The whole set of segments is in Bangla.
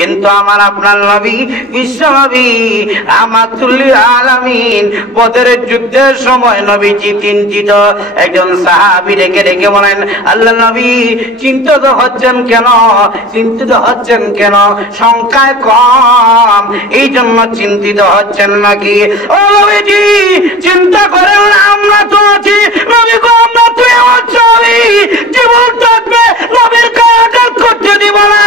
কিন্তু আমার আপনার নবী বিশ্ব নবী রাহমাতুল আলামিন বদরের যুদ্ধের সময় নবীজি চিন্তিত। একজন সাহাবী ডেকে ডেকে বলেন, আল্লাহর নবী চিন্তিত হচ্ছেন কেন? চিন্তিত হচ্ছেন কেন? সংখ্যায় কম এই জন্য চিন্তিত হচ্ছেন নাকি? ও নবীজি চিন্তা করেন না, আমরা তো আছি। নবী গো আমরা তো আছি, জীবন থাকবে নবীর কাজ করতে দিব না।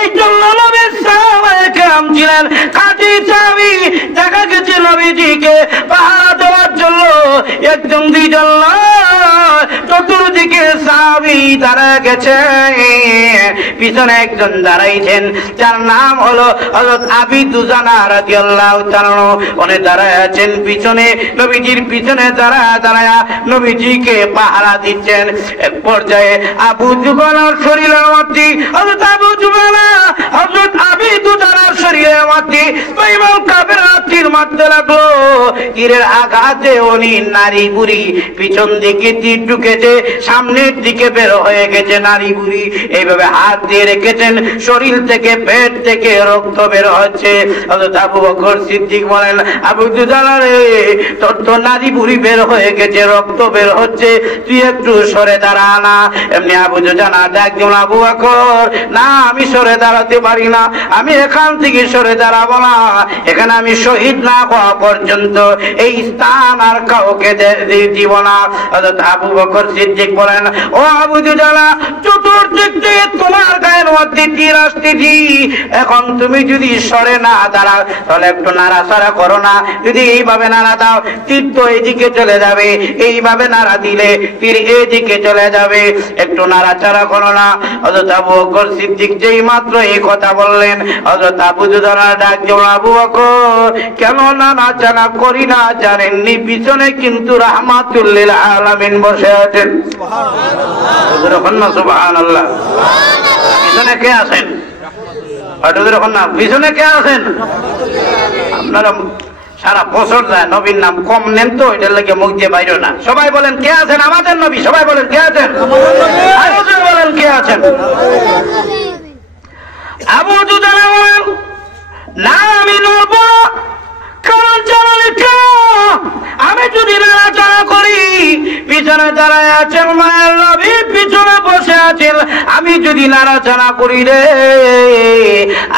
এই জন্য নবীর সাহাবায়ে কেরাম ছিলেন কাজী সাহাবী। দেখা গেছে নবীজিকে পাহারা দেওয়ার জন্য একজন দুইজন চতুর্দিকে সাহাবী দাঁড়া গেছে, পিছনে একজন দাঁড়াইছেন যার নাম হলো হযরত আবী দুজানা রাদিয়াল্লাহু তাআলা। উনি দাঁড়ায় আছেন পিছনে, নবীজির পিছনে দাঁড়ায়া নবীজিকে পাহারা দিচ্ছেন। এক পর্যায়ে আবু দুজানার শরীরের মধ্যে হযরত আবু দুজানা হযরত আবী দুজানার শরীরের মধ্যে তৈমুল কাফের তীর মারতে লাগলো। তীরের আঘাতে উনি নারী বুড়ি পিছন দিকে তীর ঢুকেছে, সামনের দিকে বের হয়ে গেছে নারী বুড়ি। এইভাবে হাত দিয়ে রেখেছেন, শরীর থেকে পেট থেকে রক্ত বের হচ্ছে। হযরত আবু বকর সিদ্দিক বলেন, আবু দুজানা রে তোর তো নারী বুড়ি বের হয়ে গেছে, রক্ত বের হচ্ছে, তুই একটু সরে দাঁড়া না। এমনি আবু দুজানা ডাক দিল, আবু বকর না আমি সরে দাঁড়াতে পারি না, আমি এখান থেকে সরে দাঁড়াবো না। এখানে আমি শহীদ না হওয়া পর্যন্ত এই স্থান আর কাউকে দিব না। হযরত আবু বকর সিদ্দিক বলেন, ও আবু দুজানা চতুর্দিক থেকে তোমার গায়ের মধ্যে তীর আসতেছি, এখন তুমি যদি সরে না দাঁড়াও তাহলে একটু নাড়াচাড়া করো না। যদি এইভাবে নাড়া দাও তীর তো এইদিকে চলে যাবে, এইভাবে নাড়া দিলে তীর এইদিকে চলে যাবে, একটু নাড়াচাড়া করো না। হযরত আবু বকর সিদ্দিক যেই মাত্র এই কথা বললেন, হযরত আবু দুজানা ডাক দিল, আবু বকর কেন নাড়াচাড়া করি না জানেননি? পিছনে কিন্তু রাহমাতুল লিল আলামিন বসে আছেন। সুবহানাল্লাহ সুবহানাল্লাহ। পিছনে কে আছেন? পিছনে কে আছেন? আপনারা সারা বছর যায় নবীর নাম কম নেন তো এটার লাগে মুখ দিয়ে বাইরে না। সবাই বলেন কে আছেন? আমাদের নবী। সবাই বলেন কে আছেন? বলেন কে আছেন? আবু দুজানা বলেন, না আমি নড়বো না। কারণ জানালে কেন? আমি যদি নাড়াচাড়া করি, পিছনে দাঁড়ায় আছেন মায়ের নবী, পিছনে বসে আছেন, আমি যদি নাড়াচাড়া করি রে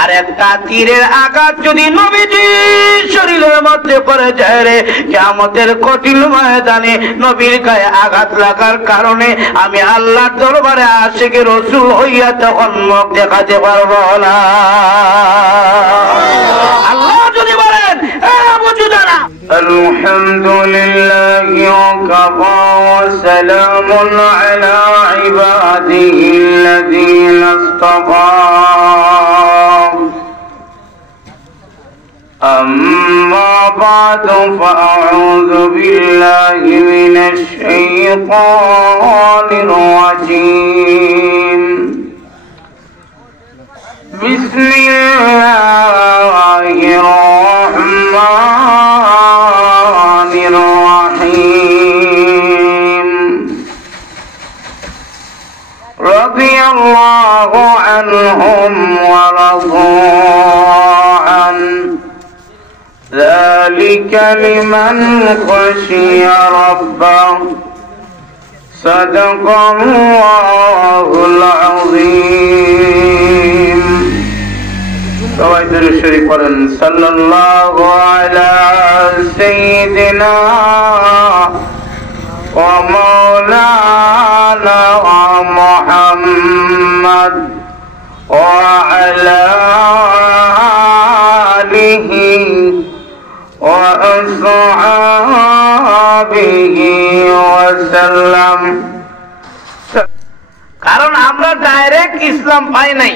আর একটা তীরের আঘাত যদি নবীজির শরীরের মধ্যে পড়ে যায় রে, কিয়ামতের কঠিন ময়দানে নবীর গায়ে আঘাত লাগার কারণে আমি আল্লাহর দরবারে আশিকে রাসূল হইয়া তখন মুখ দেখাতে পারবো না। আল্লাহ যদি বলেন আবু দুজানা আলহামদুলিল্লাহি ওয়া কাফা ওয়া সালামুন আলা ইবাদিহিল্লাযীনা ইসতাফা أما بعد فأعوذ بالله من الشيطان الرجيم بسم الله الرحمن الرحيم رضي الله عنهم ورضوا عنه ذلك لمن خشي ربه صدق الله العظيم সবাই দরুদ শরীফ পড়েন সাল্লাল্লাহু আলা সাইয়্যিদিনা ওয়া মাওলানা মুহাম্মদ ওয়া আলা আলিহি ওয়া আসহাবিহি ওয়া সাল্লাম। কারণ আমরা ডাইরেক্ট ইসলাম পাই নাই,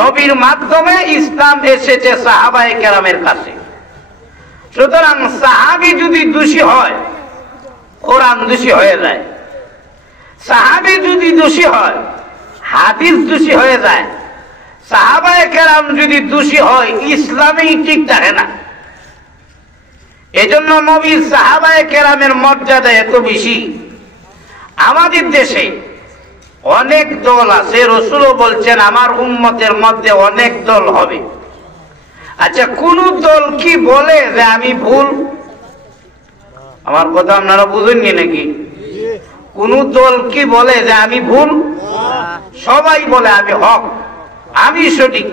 নবীর মাধ্যমে ইসলাম এসেছে সাহাবায়ে কেরামের কাছে। সুতরাং সাহাবী যদি দোষী হয় কোরআন দোষী হয়ে যায়, সাহাবী যদি দোষী হয় হাদিস দোষী হয়ে যায়, সাহাবায়ে কেরাম যদি দোষী হয় ইসলামই ঠিক থাকে না। এজন্য নবীর সাহাবায়ে কেরামের মর্যাদা এত বেশি। আমাদের দেশে অনেক দল আছে, রাসূলও বলছেন আমার উম্মতের মধ্যে অনেক দল হবে। আচ্ছা, কোন দল কি বলে যে আমি ভুল? আমার কথা আপনারা বুঝেননি নাকি? কোন দল কি বলে যে আমি ভুল? সবাই বলে আমি হক, আমি সঠিক।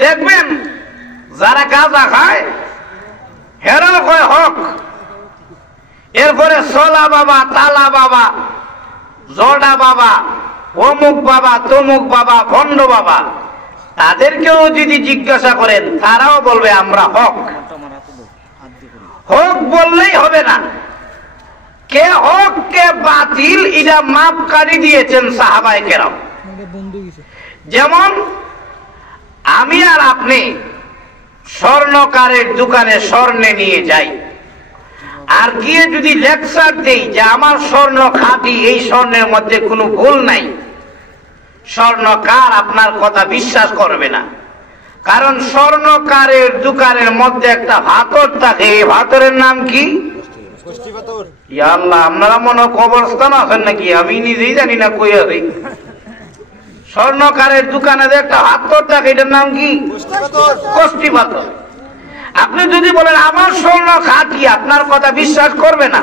দেখবেন যারা গাঁজা খায় হেরাও কয় হক, এরপরে সোলা বাবা, তালা বাবা, জর্ডা বাবা, অমুক বাবা, তমুক বাবা, ভণ্ড বাবা, তাদেরকেও যদি জিজ্ঞাসা করেন তারাও বলবে আমরা হক। হক বললেই হবে না, কে হক কে বাতিল এটা মাপকাঠি দিয়েছেন সাহাবায়ে কেরাম। যেমন আমি আর আপনি স্বর্ণকারের দোকানে স্বর্ণ নিয়ে যাই, আর গিয়ে যদি লেকচার দেই যে আমার স্বর্ণ খাঁটি, এই স্বর্ণের মধ্যে কোনো ভুল নাই, স্বর্ণকার আপনার কথা বিশ্বাস করবে না। কারণ স্বর্ণকারের দোকানের মধ্যে একটা ভাতর থাকে, এই ভাতরের নাম কি? ইয়া আল্লাহ, আপনারা মনে কবরস্থান আছেন নাকি? আমি নিজেই জানি না কই আছে। স্বর্ণকারের দোকানে একটা ভাতর থাকে, এটার নাম কি? কষ্টি পাথর। আপনি যদি বলেন আমার স্বর্ণ খাঁটি, আপনার কথা বিশ্বাস করবে না।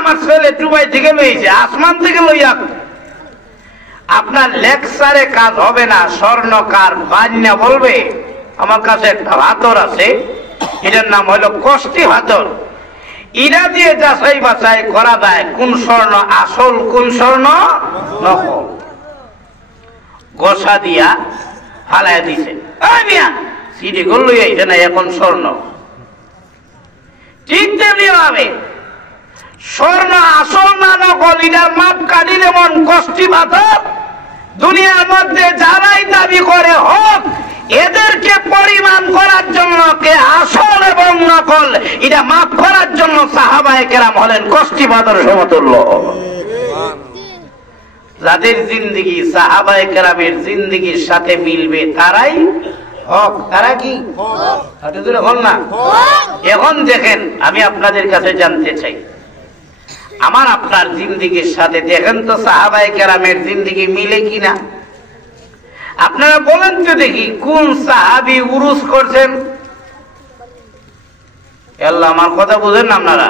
আমার ছেলে দুবাই থেকে লইছে, আসমান থেকে লইয়া, আপনার লেকচারে কাজ হবে না। স্বর্ণকার বান্যা বলবে আমার কাছে একটা ভাতর আছে, এটার নাম হলো কষ্টি ভাতর। ইরা দিয়ে যাচাই বাছাই করা যায় কোন স্বর্ণ আসল, কোন স্বর্ণ নকল। গোসা দিয়া ফালাই দিছে, সিডি গোল লই আইছে না এখন স্বর্ণ। ঠিক তেমনি ভাবে স্বর্ণ আসল না নকল এটার মাপ কাটি যেমন কষ্টি পাথর। দুনিয়ার মধ্যে যারাই দাবি করে হক, এদেরকে পরিমাণ করার জন্য কে আসল এবং নকল এটা মাপ করার জন্য সাহাবায়ে কেরাম হলেন কষ্টি পাথর সমতুল্য। যাদের জিন্দেগি সাহাবায়ে কেরামের জিন্দেগির সাথে মিলবে তারাই হক। তারা কি হক না? এখন দেখেন, আমি আপনাদের কাছে জানতে চাই, আমার আপনার জিন্দেগির সাথে দেখেন তো সাহাবায়ে কেরামের জিন্দেগি মিলে কিনা। আপনারা বলেন তো দেখি, কোন সাহাবী উরুস করছেন? আল্লাহ, আমার কথা বুঝেন না আপনারা?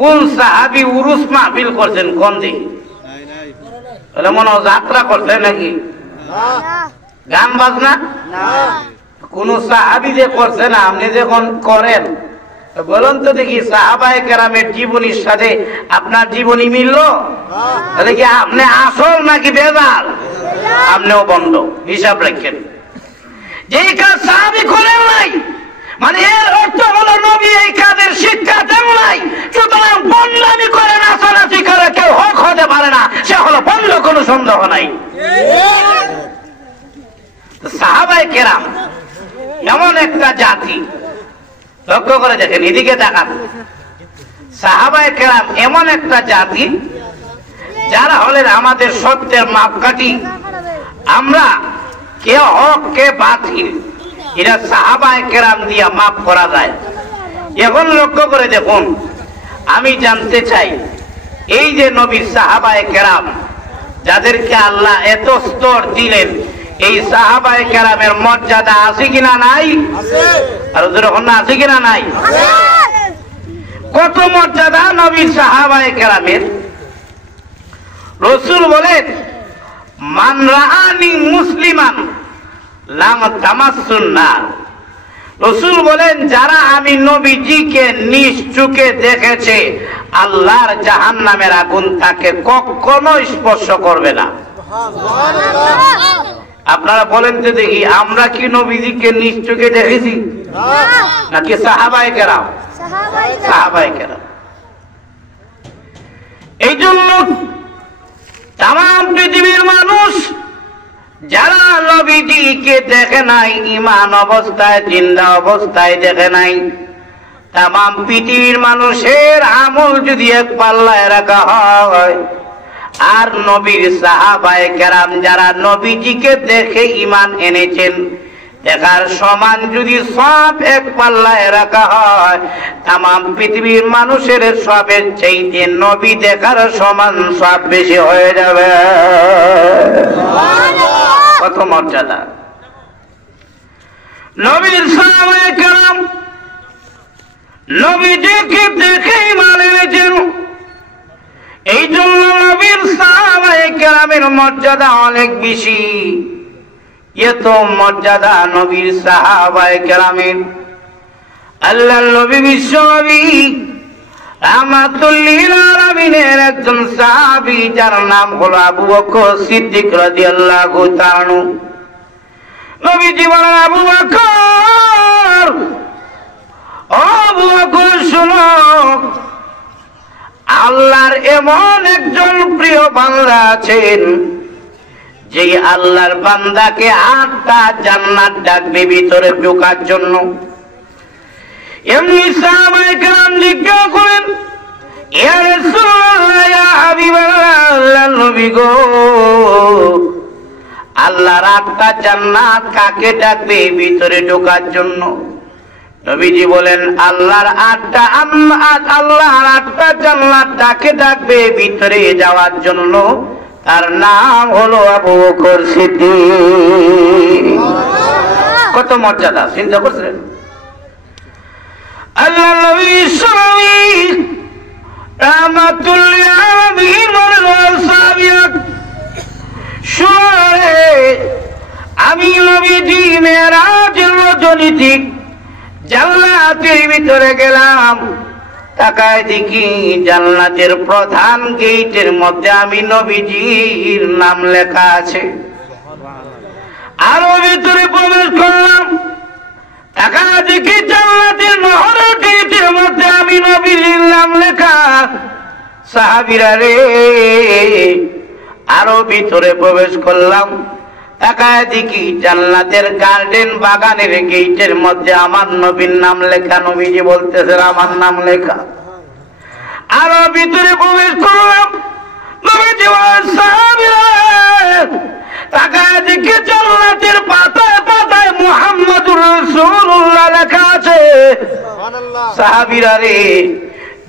কোন সাহাবী উরুস মাহফিল করছেন? কোন দিন? মনে যাত্রা করছেন নাকি? গান বাজনা কোন সাহাবী যে করছে না, আপনি যখন করেন বলুন তো দেখি, সাহাবায়ে কেরামের জীবনীর সাথে আপনার জীবনী মিলল? তাহলে কি আপনি আসল নাকি বেজাল? আপনিও বন্ধ, হিসাব রাখেন। যেই কাজ সাহাবী করেন নাই, মানে এর অর্থ হলো নবী এই কাজের শিক্ষা দেন নাই। সুতরাং বন্ডামি করে নাচানাচি করে কেউ হক হতে পারে না, সে হলো বন্ধ, কোনো সন্দেহ নাই। সাহাবায়ে কেরাম এমন একটা জাতি, লক্ষ্য করে দেখেন, এদিকে তাকান। সাহাবায়ে কেরাম এমন একটা জাতি যারা হলেন আমাদের সত্যের মাপকাঠি। আমরা কে হক কে বাতিল এটা সাহাবায়ে কেরাম দিয়া মাপ করা যায়। এখন লক্ষ্য করে দেখুন, আমি জানতে চাই, এই যে নবীর সাহাবায়ে কেরাম যাদেরকে আল্লাহ এত স্তর দিলেন, এই সাহাবায়ে কেরামের মর্যাদা আছে কিনা নাই? আর যখন আছে কিনা নাই? কত মর্যাদা নবীর সাহাবায়ে কেরামের। রাসূল বলেন, মান রাআনি মুসলিমান লাম তামাসসুন নার। রাসূল বলেন, যারা আমি নবীজিকে নিজ চোখে দেখেছে, আল্লাহর জাহান্নামের আগুন তাকে কখনো স্পর্শ করবে না। আপনারা বলেন তো দেখি, আমরা কি নবীজিকে নিজ চোখে দেখেছি নাকি সাহাবায়ে কেরাম? সাহাবায়ে কেরাম। এই জন্য তাম পৃথিবীর মানুষ যারা নবীজিকে দেখে নাই, ঈমান অবস্থায়, জিন্দা অবস্থায় দেখে নাই, তাম পৃথিবীর মানুষের আমল যদি এক পাল্লায় রাখা হয়, আর নবীর সাহাবায়ে কেরাম যারা নবীজিকে দেখে ঈমান এনেছেন, দেখার সমান যদি সব এক পাল্লায় রাখা হয়, তাম পৃথিবীর মানুষের সবের চাইতে নবী দেখার সমান সব বেশি হয়ে যাবে। কত মর্যাদা নবীর সাহাবায়ে কেরাম, নবীজিকে দেখেই মানে নিয়েছেন। এই জন্য নবীর সাহাবায়ে কেরামের মর্যাদা অনেক বেশি। এত মর্যাদা নবীর সাহাবায়ে কেরামের। আল্লাহর নবী বিশ্বনবী রাহমাতুল লিল আলামিনের একজন সাহাবী, যার নাম হলো আবু বকর সিদ্দিক রাদিয়াল্লাহু তাআলা। নবীজি বলেন, আবু বকর, আবু বকর শোনো, আল্লাহর এমন একজন প্রিয় বান্দা আছেন যে আল্লাহর বান্দাকে 8টা জান্নাত ডাকবে ভিতরে ঢোকার জন্য। এমনি সাহাবায়ে কেরাম জিজ্ঞাসা করেন, ইয়া রাসূলুল্লাহ, ইয়া হাবিবাল্লাহ, আল্লাহর নবী গো, আল্লাহর 8টা জান্নাত কাকে ডাকবে ভিতরে ঢোকার জন্য? নবীজি বলেন, আল্লাহর 8টা জান্নাত কাকে ডাকবে ভিতরে যাওয়ার জন্য? তার নাম হলো আবু বকর সিদ্দিক। কত মর্যাদা চিন্তা করছেন? আল্লাহ নবী রাহমাতুল লিল আলামিন বলেন, সাহাবীরা শুনে, আমি নবীজি মেরাজের রজনীতে জান্নাতের ভিতরে গেলাম, তাকায় দেখি জান্নাতের প্রধান গেটের মধ্যে আমি নবীজির নাম লেখা আছে। আরো ভিতরে প্রবেশ করলাম, তাকায় দেখি জান্নাতের নহরের গেটের মধ্যে আমি নবীজির নাম লেখা। সাহাবীরা রে, আরো ভিতরে প্রবেশ করলাম, তাকায় দেখি জান্নাতের গার্ডেন বাগানের গেটের মধ্যে আমার নবীর নাম লেখা। নবীজি বলতেছেন, আমার নাম লেখা। আরো ভিতরে প্রবেশ করলাম, নবীজি বলেন, সাহাবীরা তাকায় দেখি জান্নাতের পাতায় পাতায় মুহাম্মদুর রাসূলুল্লাহ লেখা আছে। সাহাবীরা রে,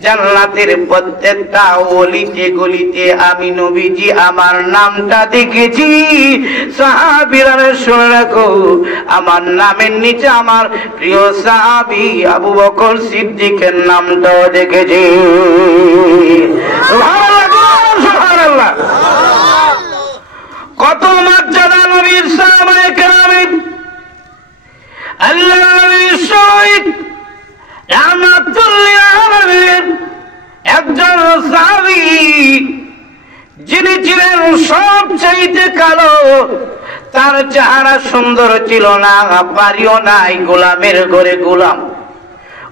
জান্নাতের প্রত্যেকটা অলিতে গলিতে আমি নবীজি আমার নামটা দেখেছি। সাহাবীরা শুনে রাখো, আমার নামের নিচে আমার প্রিয় সাহাবী আবু বকর সিদ্দিকের নামটাও দেখেছি। সুবহানাল্লাহ, কত মর্যাদা নবীর সাহাবায়ে কেরামের। আল্লাহ নবীর শহীদ রাহমাতুল লিল আলামিন একজন সাহাবী, যিনি ছিলেন সবচাইতে কালো। তার চেহারা সুন্দর ছিল না, বাড়িও নাই, গোলামের ঘরে গোলাম।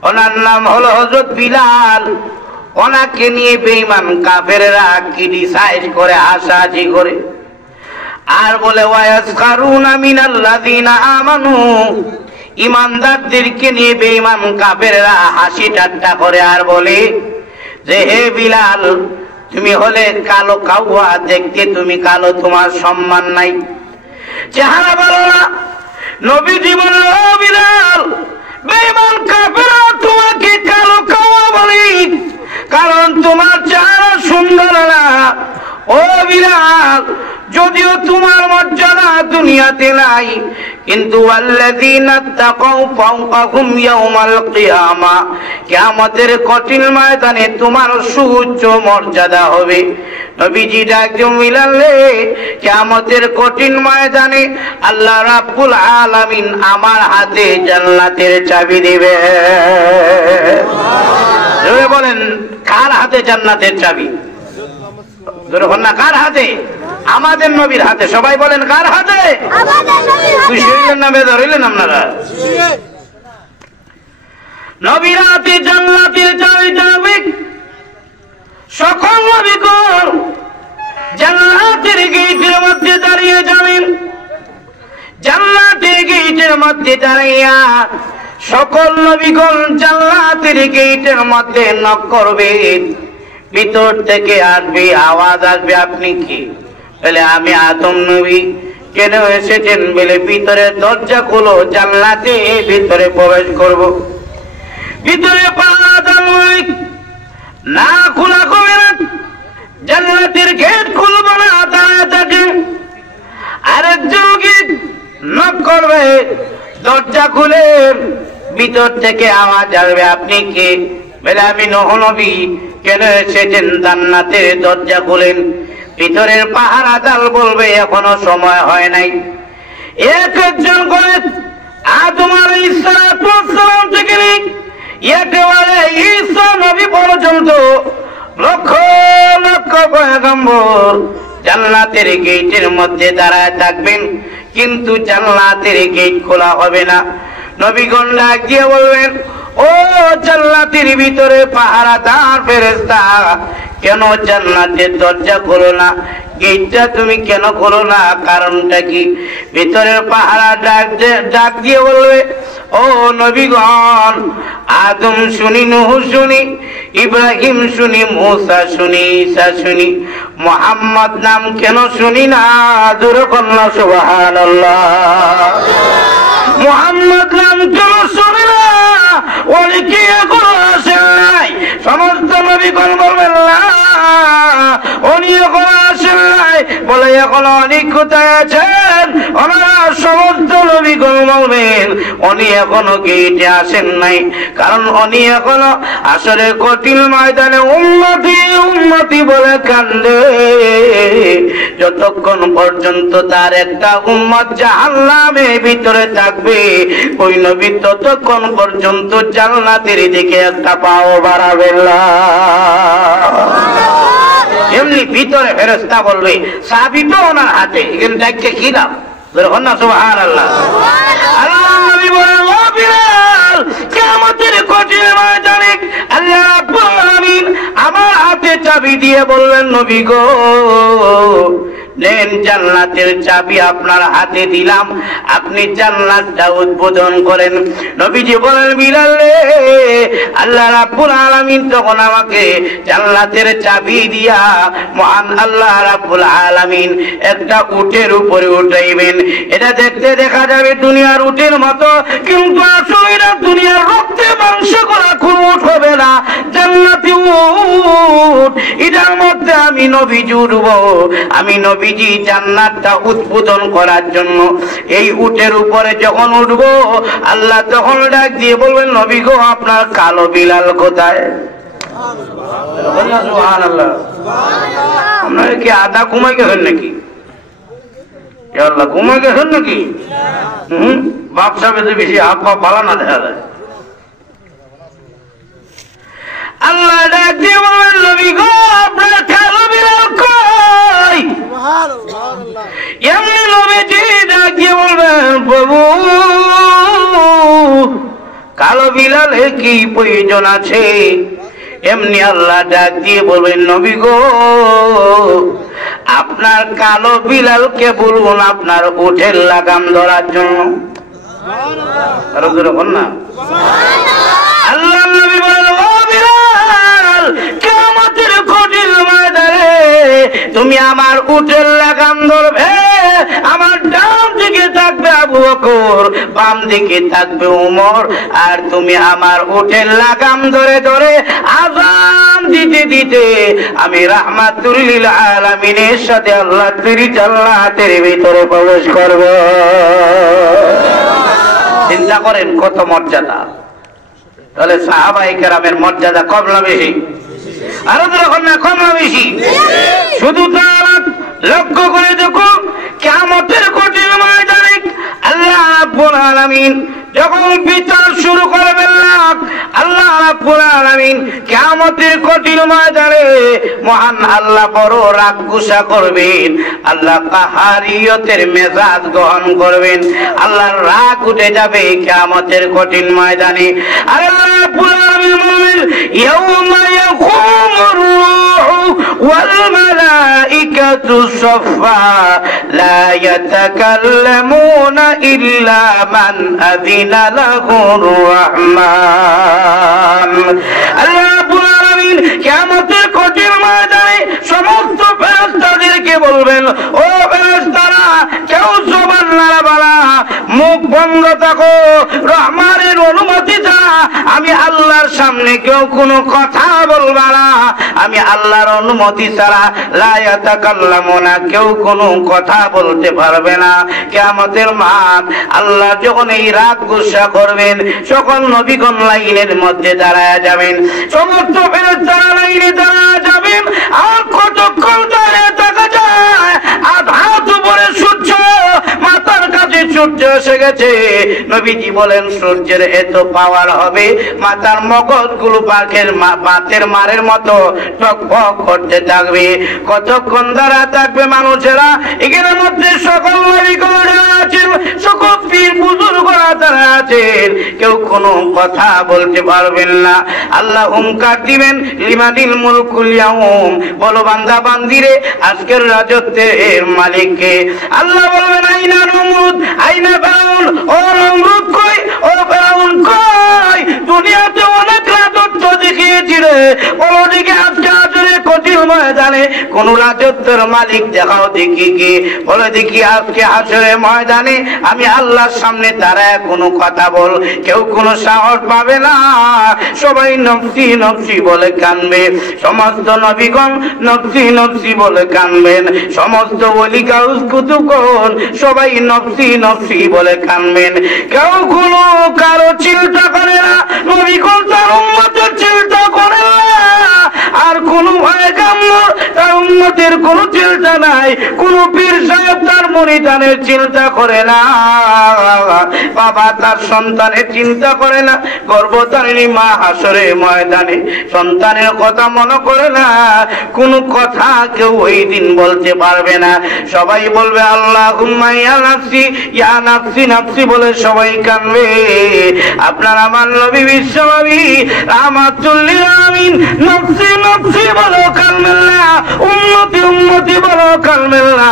ওনার নাম হলো হযরত বিলাল। ওনাকে নিয়ে বেঈমান কাফেররা ক্রিটিসাইজ করে, হাসাহাসি করে, আর বলে, ওয়ায়াসখারুনা মিনাল্লাযিনা আমানু, ইমানদারদেরকে নিয়ে বেঈমান কাফেররা হাসি ঠাট্টা করে, আর বলে যে, হে বিলাল, তুমি হলে কালো কাউয়া, দেখতে তুমি কালো, তোমার সম্মান নাই, চেহারা ভালো না। নবীজি বলল, ও বিলাল, বেঈমান কাফেররা তোমাকে কালো কাউয়া বলে, কারণ তোমার চেহারা সুন্দর না। ও বিলাল, যদিও তোমার মর্যাদা দুনিয়াতে নাই, কিন্তু আল্লাযীনা তাকাউ ফাওকাহুম ইয়াওমাল কিয়ামা, কিয়ামতের কঠিন ময়দানে তোমার সুউচ্চ মর্যাদা হবে। নবীজি ডাকজন, বিলালে, কিয়ামতের কঠিন ময়দানে আল্লাহ রাব্বুল আলামিন আমার হাতে জান্নাতের চাবি দিবে। সুবহানাল্লাহ। বলেন, কার হাতে জান্নাতের চাবি? কার হাতে? আমাদের নবীর হাতে। সবাই বলেন, কার হাতে? খুশি হইলেন না বেজার হইলেন আপনারা? নবীর হাতে জান্নাতের চাবি যাবে। সকল নবীগণ জান্নাতের গেটের মধ্যে দাঁড়িয়ে যাবেন। জান্নাতের গেটের মধ্যে দাঁড়িয়ে সকল নবীগণ জান্নাতের গেটের মধ্যে নক করবেন। ভিতর থেকে আসবে, আওয়াজ আসবে, আপনি কি? বলে, আমি আদম নবী। কেন এসেছেন বলে ভিতরে দরজা খুলো, জান্নাতে ভিতরে প্রবেশ করব। ভিতরে না খোলা হবে না, জান্নাতের গেট খুলব না, দাঁড়ায় থাকেন। আরেকজন গেট নক করবে, দরজা খুলে ভিতর থেকে আওয়াজ আসবে, আপনি কে? বলে আমি নূহ নবী। কেন এসেছেন? জান্নাতের দরজা খুলেন। ভিতরের পাহারাদার বলবে এখনো সময় হয় নাই। একজন করে আদম আলাইহিস সালাম থেকে একেবারে ঈসা নবী পর্যন্ত লক্ষ লক্ষ পয়গম্বর জান্নাতের গেটের মধ্যে দাঁড়ায় থাকবেন, কিন্তু জান্নাতের গেট খোলা হবে না। নবীগণ ডাক দিয়ে বলবেন, ও জান্নাতের ভিতরে পাহারাদার ফেরেশতা, কেন জান্নাতের দরজা খোলো না? গেটটা তুমি কেন খোলো না? কারণটা কি? ভিতরের পাহারা ডাক দিয়ে বলবে, ও নবীগণ, আদম শুনি, নূহ শুনি, ইব্রাহিম শুনি, মুসা শুনি, ঈসা শুনি, মুহাম্মদ নাম কেন শুনি না? জোরে কন্যা সুবহানাল্লাহ। মুহাম্মদ নাম কেন শুনি না? উনি কি এখনো আসেন নাই? সমস্ত নবীগণ বলবেন না, উনি এখনো আসেন নাই। বলে এখন অনেক কোথায় আছেন? ওনারা সমস্ত নবীগণ বলবেন উনি এখনো গেটে আসেন নাই, কারণ উনি এখনো আসলে কঠিন ময়দানে উম্মতি উম্মতি বলে কান্দে। যতক্ষণ পর্যন্ত তার একটা উম্মত জাহান্নামের ভিতরে থাকবে, ওই নবী ততক্ষণ পর্যন্ত জান্নাতের দিকে একটা পাও বাড়াবেন না। এমনি ভিতরে ফেরেশতা বলবে, চাবি তো ওনার হাতে, এখানে ডাকছে কি নাম? সুবহানাল্লাহ। আল্লাহ নবী বলেন, ও বিলাল, কিয়ামতের কঠিন ময়দানে আল্লাহ রাব্বুল আলামিন আমার হাতে চাবি দিয়ে বলবেন, নবী গো, নেন জান্নাতের চাবি আপনার হাতে দিলাম, আপনি জান্নাতটা উদ্বোধন করেন। নবীজি বলেন, বিলাল রে, আল্লাহ রাব্বুল আলামিন তখন আমাকে জান্নাতের চাবি দিয়া মহান আল্লাহ রাব্বুল আলামিন একটা উটের উপরে উঠাইবেন। এটা দেখতে দেখা যাবে দুনিয়ার উটের মতো, কিন্তু আসলে এটা দুনিয়ার রক্তে মাংস করা কোন উট হবে না, জান্নাতি উট। এটার মধ্যে আমি নবীজি উঠব। আমি নবীজি জান্নাতটা উদ্বোধন করার জন্য এই উটের উপরে যখন উঠবো, আল্লাহ তখন ডাক দিয়ে বলবেন, নবী গো, আপনার কালো বিলাল কোথায়? সুবহানাল্লাহ। আপনারা কি আধা ঘুমাই গেছেন নাকি? আল্লাহ, ঘুমাই গেছেন নাকি? বাপ সাহেব বেশি হাত পা পালা না দেখা যায়। আল্লাহ ডাক দিয়ে বলবেন, নবী গো, আপনার কালো বিলাল কই? এমনি নবীজি ডাক দিয়ে বলবেন, প্রভু, কালো বিলালের কি প্রয়োজন আছে? এমনি আল্লাহ ডাক দিয়ে বলবেন, নবী গো, আপনার কালো বিলালকে বলুন আপনার উটের লাগাম ধরার জন্য। আরো জোরে বল না। আল্লাহ নবী বলেন, ও বিলাল, কিয়ামতের কঠিন ময়দানে তুমি আমার উটের লাগাম ধরবে। আমার ডান দিকে থাকবে আবু বকর, বাম দিকে থাকবে উমর, আর তুমি আমার উটের লাগাম ধরে ধরে আযান দিতে দিতে আমি রাহমাতুল লিল আলামিনের সাথে আল্লাহ তেরি জান্নাতের ভিতরে প্রবেশ করব। চিন্তা করেন কত মর্যাদা। তাহলে সাহাবায়ে কেরামের মর্যাদা কম না বেশি? আরো যখন না কম না বেশি? শুধু তারা লক্ষ্য করে দেখো, কিয়ামতের কঠিন ময়দানে আল্লাহ রাব্বুল আলামিন যখন বিচার শুরু করবেন না, আল্লাহ রাব্বুল আলামিন কিয়ামতের কঠিন ময়দানে মহান আল্লাহ বড় রাগ গুসা করবেন। আল্লাহ কাহারিয়তের মেজাজ গ্রহণ করবেন। আল্লাহর রাগ উঠে যাবে কিয়ামতের কঠিন ময়দানে। আর আল্লাহ রাব্বুল আলামিন বলেন, ইয়াউমা ইয়াকুমুর রূহু ওয়াল মালাইকাতু সাফফা লা ইয়াতাকাল্লামুনা ইল্লা মান আযিনা লাহুর রাহমান। আল্লাহ রাব্বুল আলামিন কিয়ামতের কঠিন ময়দানে সমস্ত ফেরেশতাদের ফেরেশতাদেরকে বলবেন, ও ফেরেশতারা কেউ জবান নাড়াবা না, মুখ বন্ধ থাকো, রহমানের অনুমতি ছাড়া আমি আল্লাহর সামনে কেউ কোনো কথা বলবা না, আমি আল্লাহর অনুমতি ছাড়া লা ইয়াতাকাল্লামুনা, কেউ কোনো কথা বলতে পারবে না। কিয়ামতের মাঠ আল্লাহ যখন এই রাত গুসা করবেন, সকল নবীগণ লাইনের মধ্যে দাঁড়ায় যাবেন, সমস্ত ফেরেশতারা লাইনে দাঁড়ায় যাবেন। আর কতক্ষণ দাঁড়িয়ে থাকা যায়? আধাত উপরে সূর্য, মাথার কাছে সূর্য এসে গেছে। নবীজি বলেন সূর্যের এত পাওয়ার হবে, মাথার মগজগুলো বাতের মারের মতো টকবক করতে থাকবে। কতক্ষণ দাঁড়া থাকবে মানুষেরা? এখানের মধ্যে সকল নবীগণ যারা আছেন, সকল পীর বুজুর্গরা যারা আছেন, কেউ কোনো কথা বলতে পারবেন না। আল্লাহ হুঙ্কার দিবেন, লিমানিল মুলকুল ইয়াউম, বলো বান্দা বান্দিরে আজকের রাজত্বের মালিককে। আল্লাহ বলবেন আইনা নমরুদ, আইনা ফেরাউন, ও নমরুদ কই, ও ফেরাউন কই? দুনিয়াতে অনেক রাজত্ব দেখিয়েছি রে, বলো দেখি আজকে আসলে কঠিন ময়দানে কোন রাজত্বের মালিক দেখাও দেখি কি। বলে দেখি আজকে আসলে ময়দানে আমি আল্লাহর সামনে দাঁড়ায় কোনো কথা বল, কেউ কোনো সাহস পাবে না, সবাই নফসি নফসি বলে কানবে। সমস্ত নবীগণ নফসি নফসি বলে কানবেন, সমস্ত ওলি গাউস কুতুবগণ সবাই নফসি নফসি বলে কানবেন। কেউ কোনো কারো চিন্তা করে না, নবীগণ তার উম্মতের চিন্তা করে না। আর কোন পয়গম্বর তার উম্মতের কোন চিন্তা নাই, কোন পীর সাহেব তার মুরিদানের চিন্তা করে না, বাবা তার সন্তানের চিন্তা করে না, গর্ভধারিণী মা হাসরে ময়দানে সন্তানের কথা মনে করে না। কোন কথা কেউ ওই দিন বলতে পারবে না। সবাই বলবে আল্লাহুম্মা ইয়া নাফসি, ইয়া নাফসি নাফসি বলে সবাই কাঁদবে। আপনার আমার নবী বিশ্বনবী রাহমাতুল লিল আলামিন নফসি নফসি বলে কাঁদবেন না, উম্মতি উম্মতি বলে কাঁদবেন না।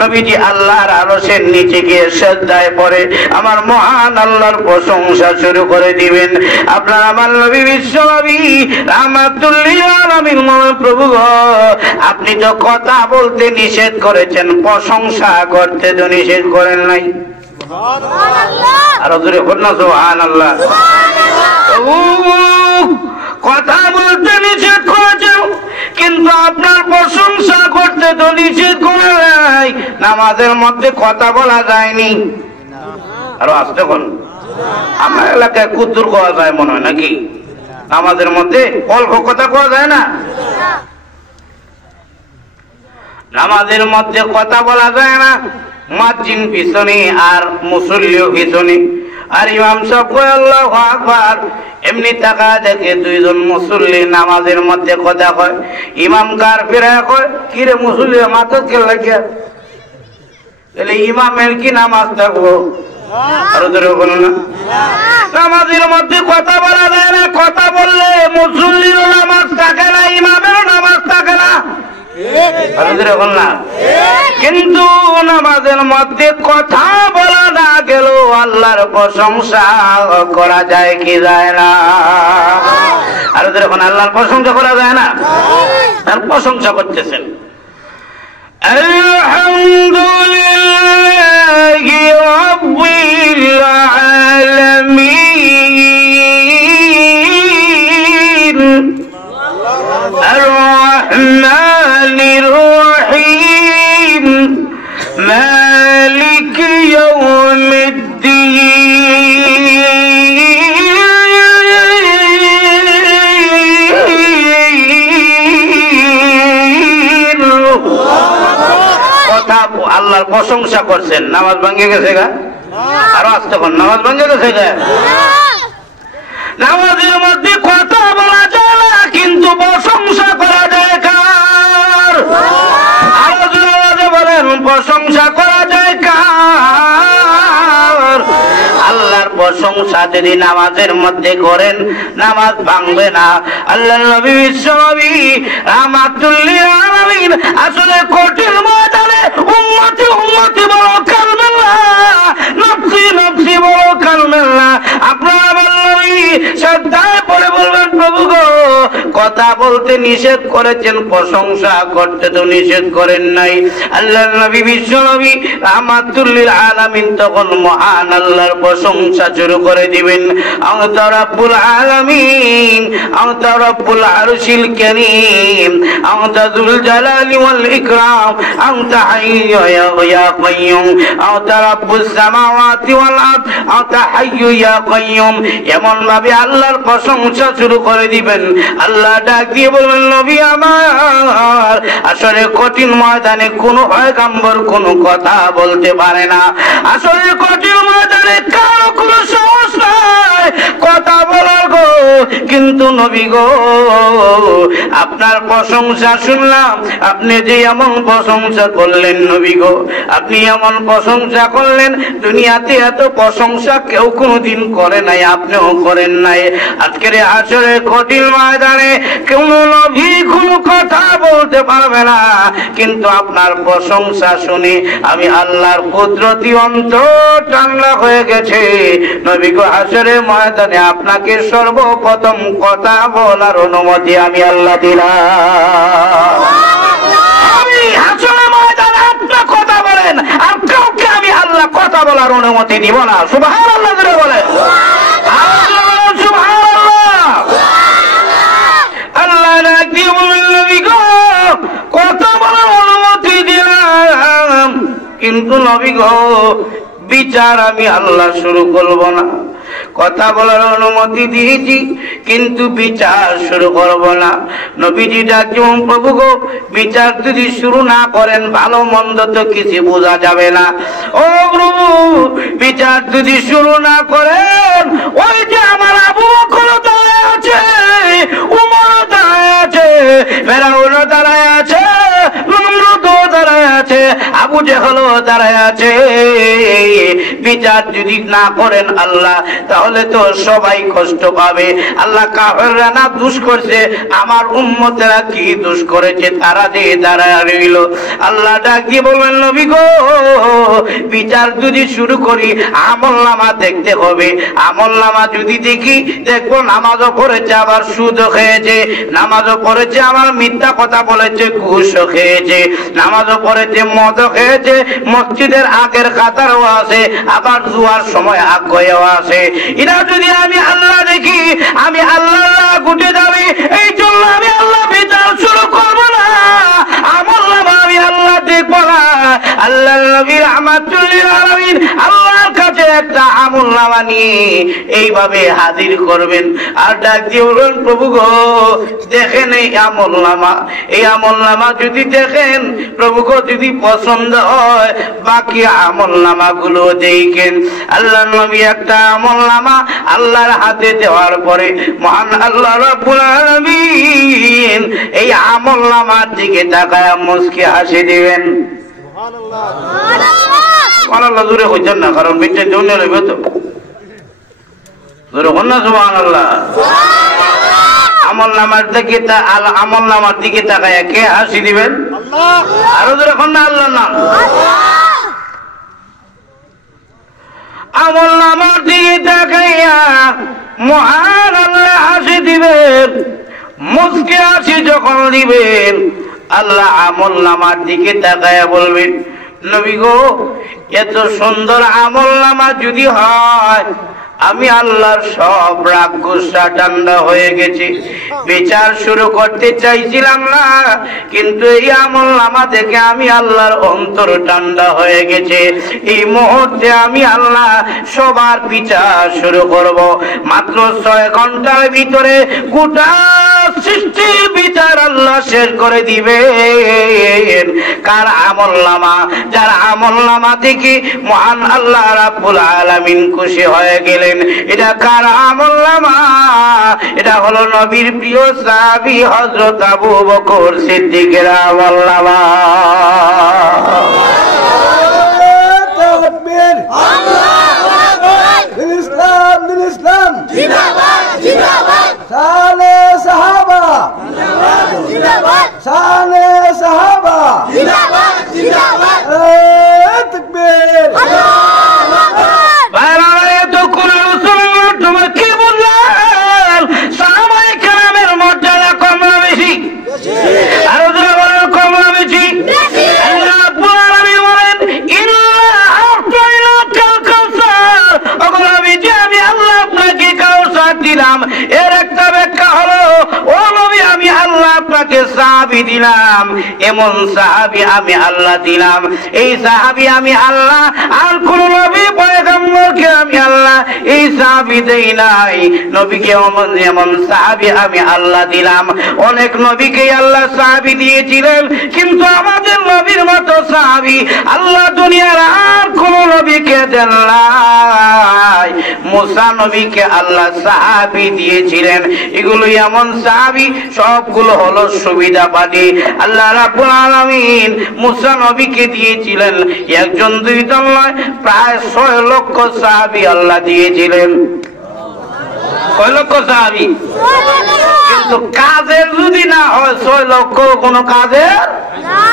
নবীজি আল্লাহর আরশের নিচে গিয়ে সিজদায় পড়ে আমার মহান আল্লাহর প্রশংসা শুরু করে দিবেন। আপনার আমার নবী বিশ্বনবী রাহমাতুল লিল আলামিন বলেন, প্রভু গো আপনি তো কথা বলতে নিষেধ করেছেন, প্রশংসা করতে তো নিষেধ করেন নাই। আরো জোরে বলুন না সুবহানাল্লাহ। কথা বলতে নিষেধ করেছেন, কিন্তু আপনার প্রশংসা করতে তো নিষেধ করে নাই। নামাজের মধ্যে কথা বলা যায়নি, আরো আসতে কোন আমার এলাকায় কুদ্দুর কোয়া যায় মনে হয় নাকি? নামাজের মধ্যে অল্প কথা কোয়া যায় না, নামাজের মধ্যে কথা বলা যায় না। মুয়াজ্জিন পিছনে আর মুসল্লিও পিছনে, আর ইমাম সাহেব কয় আল্লাহু আকবার, এমনি টাকা দেখে দুইজন মুসল্লি নামাজের মধ্যে কথা কয়। ইমাম কার ফিরে কয়, কি রে মুসল্লি মাথা কে লাগিয়া, তাহলে ইমামের কি নামাজ থাকবো? আরো ধরে বলুন না, নামাজের মধ্যে কথা বলা যায় না। কথা বললে মুসল্লিরও নামাজ থাকে না, ইমামেরও নামাজ থাকে না। কিন্তু নামাজের মধ্যে কথা বলা না গেল আল্লাহর প্রশংসা করা যায় কি যায় না? আর যখন আল্লাহর প্রশংসা করা যায় না, তার প্রশংসা করতেছেন আলহামদুলিল্লাহি রাব্বিল আলামিন আর-রাহমানির রহিম মালিক ইয়াউমিদ্দিন। কথা আল্লাহর প্রশংসা করছেন, নামাজ ভাঙে গেছে গা? আরো আসতে কোন নামাজ ভাঙে গেছে গা? নামাজের মধ্যে কথা বলা যায় না, কিন্তু প্রশংসা করা যায় কার? আরো জোরে বলেন, প্রশংসা করা যায় কার? আল্লাহর প্রশংসা যদি নামাজের মধ্যে করেন, নামাজ ভাঙবে না। আল্লাহর নবী বিশ্বনবী রাহমাতুল লিল আলামিন আসলে কঠিন ময়দানে উম্মতি উম্মতি বলো কালবেন না, নফসি নফসি বলো কালবেন না। আপনারা বললেন শ্রদ্ধায় পড়ে বলবেন, প্রভু গো কথা বলতে নিষেধ করেছেন, প্রশংসা করতে তো নিষেধ করেন নাই। আল্লাহর নবী বিশ্ব নবী রাহমাতুল লিল আলামিন তখন মহান আল্লাহর প্রশংসা শুরু করে দিবেন। আনতা রাব্বুল আলামিন, আনতা রাব্বুল আরশিল কারীম, আনতা যুল জালালি ওয়াল ইকরাম, আনতা হাইয়্যু ইয়া কাইয়্যুম, আনতা রাব্বুস সামাওয়াতি ওয়াল আরদ, আনতা হাইয়্যু ইয়া কাইয়্যুম। এমন ভাবে আল্লাহর প্রশংসা শুরু করে দিবেন। আল্লাহ ডাক দিয়ে বলবেন, নবী আমার, আসলে কঠিন ময়দানে কোনো পয়গম্বর কোনো কথা বলতে পারে না। আসলে কঠিন ময়দানে কারো কোনো সাহস নাই কথা বলার গো। কিন্তু নবী গো, আপনার প্রশংসা শুনলাম, আপনি যে এমন প্রশংসা করলেন নবী গো, আপনি এমন প্রশংসা করলেন, দুনিয়াতে এত প্রশংসা কেউ কোনোদিন করে নাই, আপনিও করেন নাই। আজকের আসলে কঠিন ময়দানে কোনো নবী কোনো কথা বলতে পারবে না, কিন্তু আপনার প্রশংসা শুনে আমি আল্লাহর কুদরতি অন্তর ঠান্ডা হয়ে গেছে। নবী গো, হাসরের ময়দানে আপনাকে সর্বপ্রথম কথা বলার অনুমতি আমি আল্লাহ দিলাম। আমি হাসরের ময়দানে আপনার কথা বলেন, আর কাউকে আমি আল্লাহ কথা বলার অনুমতি দিব না। সুবহানাল্লাহ জোরে বলেন, সুবহানাল্লাহ। আল্লাহ নাকি বলেন, নবী গো, কথা বলার অনুমতি দিলাম, কিন্তু নবী গো, বিচার আমি আল্লাহ শুরু করব না। কথা বলার অনুমতি দিয়েছি, কিন্তু বিচার শুরু করব না। নবীজি ডাকছেন, প্রভু গো, বিচার যদি শুরু না করেন ভালো মন্দ তো কিছু বোঝা যাবে না। ও প্রভু, বিচার যদি শুরু না করেন, ওই যে আমার আবু বকর দাঁড়ায় আছে, উমর দাঁড়ায় আছে, ফেরাউন দাঁড়ায় আছে, নমরুদ দাঁড়ায় আছে, আবু জেহেল দাঁড়ায় আছে, বিচার যদি না করেন আল্লাহ, তাহলে তো সবাই কষ্ট পাবে। আল্লাহ কাফেররা না দোষ করছে, আমার উম্মতেরা কি দোষ করেছে, তারা যে দাঁড়ায় রইল। আল্লাহ ডাক দিয়ে বলবেন, নবী গো, বিচার যদি শুরু করি আমলনামা দেখতে হবে। আমলনামা যদি দেখি, দেখবো নামাজও পড়েছে আবার সুদও খেয়েছে, নামাজও পড়েছে আবার মিথ্যা কথা বলেছে, ঘুষও খেয়েছে, নামাজও পড়েছে মদও খেয়েছে, মসজিদের আগের কাতারও আছে, আবার জুয়ার সময় আগ্রহেও আছে। এটা যদি আমি আল্লাহ দেখি, আমি আল্লাহ গুটে যাবে। এই জন্য আমি আল্লাহ বিচার শুরু করবো না, আমলনামা আমি আল্লাহ দেখবো না। আল্লাহ নবী রাহমাতুল লিল আলামিন আল্লাহর কাছে একটা আমলনামা নিয়ে এইভাবে হাজির করবেন, আর ডাক দিয়ে বলবেন, প্রভু গো, দেখেন এই আমলনামা, এই আমলনামা যদি দেখেন প্রভু গো, যদি পছন্দ হয় বাকি আমলনামা গুলো দেখেন। আল্লাহ নবী একটা আমলনামা আল্লাহর হাতে দেওয়ার পরে মহান আল্লাহ রাব্বুল আলামিন এই আমলনামার দিকে তাকায় মুস্কি হাসি দিবেন। সুবহানাল্লাহ, সুবহানাল্লাহ জোরে হইছেন না, কারণ মিটে জন্য লইবে তো জোরে হন না। সুবহানাল্লাহ। আমলনামার দিকে আমলনামার দিকে তাকায় কে হাসি দিবেন? আল্লাহ। আরো জোরে হন না, আল্লাহ নাম। আমলনামার দিকে তাকাইয়া মহান আল্লাহ হাসি দিবেন, মুস্কি হাসি যখন দিবেন, আল্লাহ আমলনামার দিকে তাকাইয়া বলবেন, নবী গো, এত সুন্দর আমলনামা যদি হয়, আমি আল্লাহর সব রাগ গুসা ঠান্ডা হয়ে গেছে, বিচার শুরু করতে চাইছিলাম না, কিন্তু এই আমলনামা দেখে আমি আল্লাহর অন্তর ঠান্ডা হয়ে গেছে। এই মুহূর্তে আমি আল্লাহ সবার বিচার শুরু করব। মাত্র 6 ঘন্টার ভিতরে গোটা সৃষ্টির বিচার আল্লাহ শেষ করে দিবেন। কার আমলনামা? যার আমলনামা দেখে মহান আল্লাহ রাব্বুল আলামিন খুশি হয়ে গেলেন। এটা কার আমলনামা? এটা হলো নবীর প্রিয় সাহাবী হযরত আবু বকর সিদ্দিকের আমলনামা। তাকবীর, আল্লাহু আকবার, ইসলাম ইসলাম, জিন্দাবাদ জিন্দাবাদ, শানে সাহাবা জিন্দাবাদ জিন্দাবাদ, শানে সাহাবা জিন্দাবাদ জিন্দাবাদ, তাকবীর, আল্লাহু আকবার। বাইরে তো কোরআন সুন্নাহ তোমার কি বললেন? সাহাবায়ে কেরামের মর্যাদা কম আল্লাহ আপনাকে সাহাবী দিলাম, এমন সাহাবী আমি আল্লাহ দিলাম। এই সাহাবী আমি আল্লাহ, আর কোন নবী পয়গম্বরকে আমি আল্লাহ এই সাহাবী দেই নাই। নবীকে এমন সাহাবী আমি আল্লাহ দিলাম। অনেক নবীকে আল্লাহ সাহাবী দিয়েছিলেন, কিন্তু আমাদের নবীর মতো সাহাবী আল্লাহ দুনিয়ার আর কোন নবীকে দেন নাই। মুসা নবীকে আল্লাহ সাহাবী দিয়েছিলেন। এগুলো এমন সাহাবী, সবগুলো হলো সুবিধাবাদী। আল্লাহ রাব্বুল আলামিন মুসা নবীকে দিয়েছিলেন একজন দুইজন নয়, প্রায় 6 লক্ষ সাহাবী আল্লাহ দিয়েছিলেন। কয় লক্ষ সাহাবী? কিন্তু কাজের যদি না হয় 6 লক্ষ কোন কাজের না।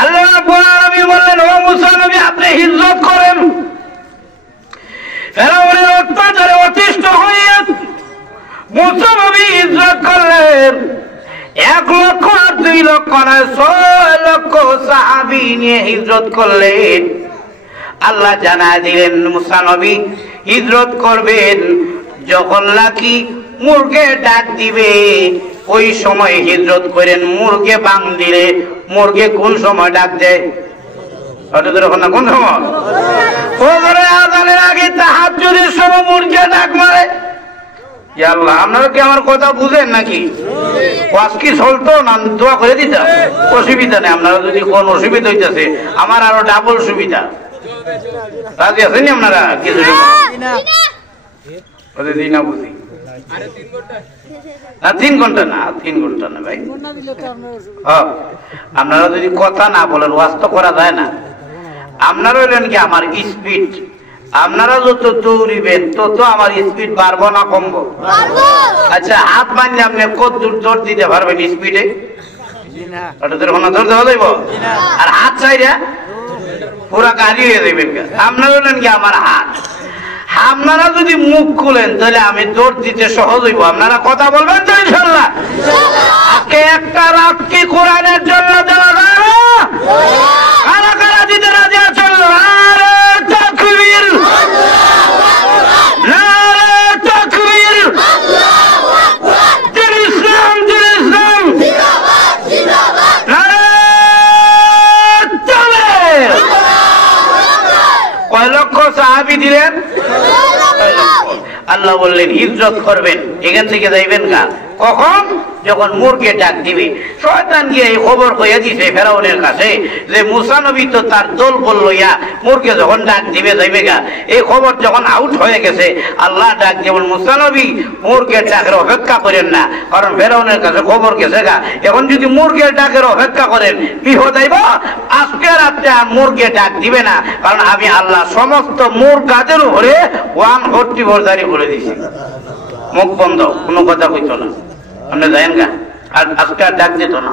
আল্লাহ রাব্বুল আলামিন বললেন, ও মুসা নবী আপনি হিজরত করেন। ফেরাউনের অত্যাচারে অতিষ্ঠ হয়ে মুসা নবী হিজরত করলেন। 1 লক্ষ আর 2 লক্ষ নয়, 6 লক্ষ সাহাবী নিয়ে হিজরত করলেন। আল্লাহ জানায় দিলেন মুসা নবী হিজরত করবেন, যখন লাকি মুরগে ডাক দিবে ওই সময় হিজরত করেন। মুরগে বাং দিলে, মুরগে কোন সময় ডাক দেয়? কোন সময়? ফজরের আযানের আগে তাহাজ্জুদের সময় মুরগে ডাক মারে। ইয়া আল্লাহ, আপনারা কি আমার কথা বুঝেন নাকি? ওয়াজ কি চলতো না দোয়া করে দিতাম? অসুবিধা নেই, আপনারা যদি কোন অসুবিধা হইতেছে আমার আরো ডাবল সুবিধা। রাজি আছেন আপনারা? কিছু না বুঝি না, 3 ঘন্টা না, 3 ঘন্টা না ভাই। আপনারা যদি কথা না বলেন ওয়াজ তো করা যায় না। আপনারা হইলেন কি আমার স্পিড, আপনারা যত দৌড়িবেন তত আমার স্পিড বাড়বো না কমবো? আচ্ছা, হাত বাঁধলে আপনি কত দূর দৌড় দিতে পারবেন স্পিডে? আর হাত চাইরা পুরা গাড়ি হয়ে যাবেন। আপনারা হইলেন কি আমার হাত। আপনারা যদি মুখ খুলেন তাহলে আমি দৌড় দিতে সহজ হইব। আপনারা কথা বলবেন তো ইনশাআল্লাহ? আজকে একটা রাত কি কোরআনের জন্য দেওয়া যায় না? কারা কারা দিতে রাজি আছেন? নারে তাকবীর, নারে তাকবীর, দিন ইসলাম, দিন ইসলাম, নারে তাকবীর। কয় লক্ষ সাহাবী দিলেন? আল্লাহ বললেন হিজরত করবেন, এখান থেকে যাইবেন গা। কখন? যখন মুরগে ডাক দিবে। শয়তান গিয়ে এই খবর কইয়া দিছে ফেরাউনের কাছে যে মুসা নবী তো তার দল বলল ইয়া মুরগে যখন ডাক দিবে যাইবে গা। এই খবর যখন আউট হয়ে গেছে, আল্লাহ ডাক যেমন মুসা নবী মুরগের ডাকের অপেক্ষা করেন না, কারণ ফেরাউনের কাছে খবর গেছে গা। এখন যদি মুরগের ডাকের অপেক্ষা করেন বিপদ আইব। আজকে রাতে আর মুরগে ডাক দিবে না, কারণ আমি আল্লাহ সমস্ত মুরগাদের উপরে 144 জারি করে দিছি। মুখ বন্ধ, কোনো কথা কইত না। আপনি যাইন গা, আর আজকে আর ডাক দিত না।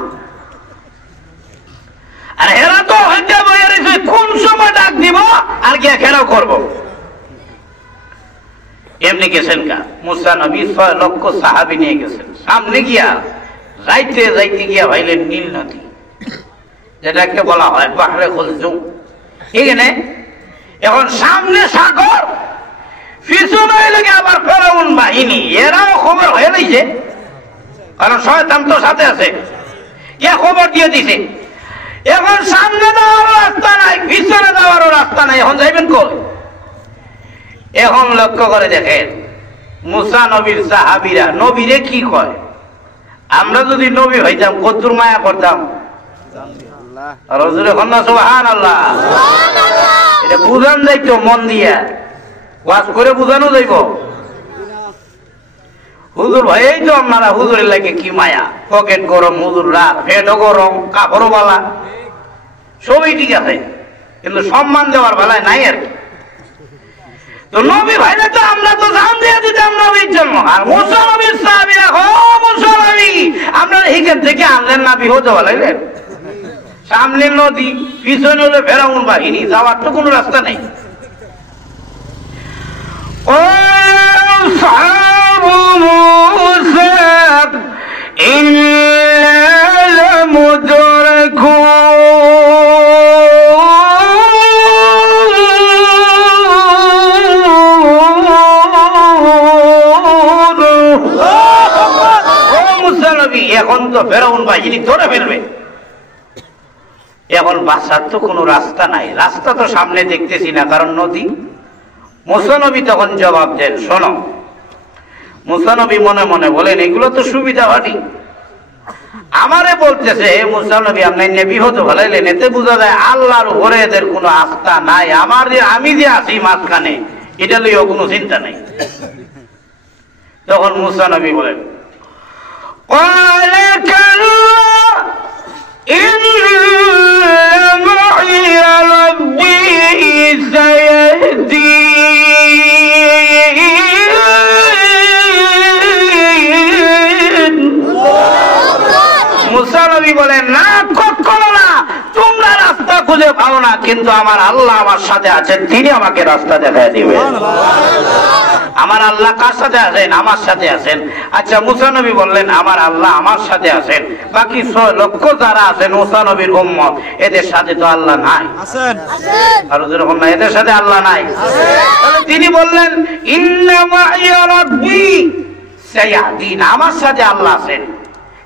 আর এরা তো হইতে বইয়া রয়েছে কোন সময় ডাক দিব আর গিয়া খেলাও করবো। এমনি গেছেন গা মুসা নবী 6 লক্ষ সাহাবী নিয়ে গেছেন। সামনে গিয়া যাইতে যাইতে গিয়া ভাইলেন নীল নদী, যেটাকে বলা হয় বাহরে কুলজুম। এখানে এখন সামনে সাগর, পিছনে লেগে আবার ফেরাউন বাহিনী। এরাও খবর হয়ে রয়েছে, কারণ শয়তান তো সাথে আছে। এ খবর দিয়ে দিছে এখন সামনে যাওয়ার রাস্তা নাই, পিছনে যাওয়ারও রাস্তা নাই। এখন যাইবেন কই? এখন লক্ষ্য করে দেখেন মুসা নবীর সাহাবীরা নবীরে কি কয়। আমরা যদি নবী হইতাম কতদূর মায়া করতাম। রসুলের কন্যা সুবহানাল্লাহ। এটা বুঝান যাইতো মন দিয়া, ওয়াজ করে বুঝানো যাইব। হুজুর ভাই এই তো আপনারা হুজুরের লাগে কি মায়া, পকেট গরম, হুজুর রাত, পেটও গরম, কাপড়ও বালা, সবই ঠিক আছে, কিন্তু সম্মান দেওয়ার বেলায় নাই আর কি। তো নবী ভাইলে তো আমরা তো জান দিয়ে দিতাম নবীর জন্য। আর মুসা নবীর সাহাবীরা, ও মুসা নবী আপনারা এখান থেকে আনলেন না, বিহত বলাইলেন। সামনে নদী, পিছনে হলো ফেরাউন বাহিনী, যাওয়ার তো কোনো রাস্তা নেই। ও সাহাবু মুসা ইন্না লামুদরাকুন, ফেরাউন বাহিনী ধরে ফেলবে। এখন বাঁচার তো কোনো রাস্তা নাই, রাস্তা তো সামনে দেখতেছি না, কারণ নদী। মুসা নবী তখন জবাব দেন, শোনো। মুসা নবী মনে মনে বলেন, এগুলো তো সুবিধা হয়নি। আমারে বলতেছে মুসা নবী আপনি বিহত ফেলাইলেন, এতে বোঝা যায় আল্লাহর উপরে এদের কোনো আস্থা নাই। আমি যে আছি মাঝখানে, এটা লইও কোনো চিন্তা নাই। তখন মুসা নবী বলেন, মুসা নবী বলেন, না কখনো না, তোমরা রাস্তা খুঁজে পাও না, কিন্তু আমার আল্লাহ আমার সাথে আছেন, তিনি আমাকে রাস্তা দেখায় দিবেন। আমার আল্লাহ কার সাথে আছেন? আমার সাথে আছেন। আচ্ছা, মুসা নবী বললেন আমার আল্লাহ আমার সাথে আছেন, বাকি 6 লক্ষ যারা আছেন মুসা নবীর উম্মত, এদের সাথে তো আল্লাহ নাই। আর যেরকম না, এদের সাথে আল্লাহ নাই। তাহলে তিনি বললেন ইন্না মাইয়া রাব্বি সায়াহদিন, আমার সাথে আল্লাহ আছেন,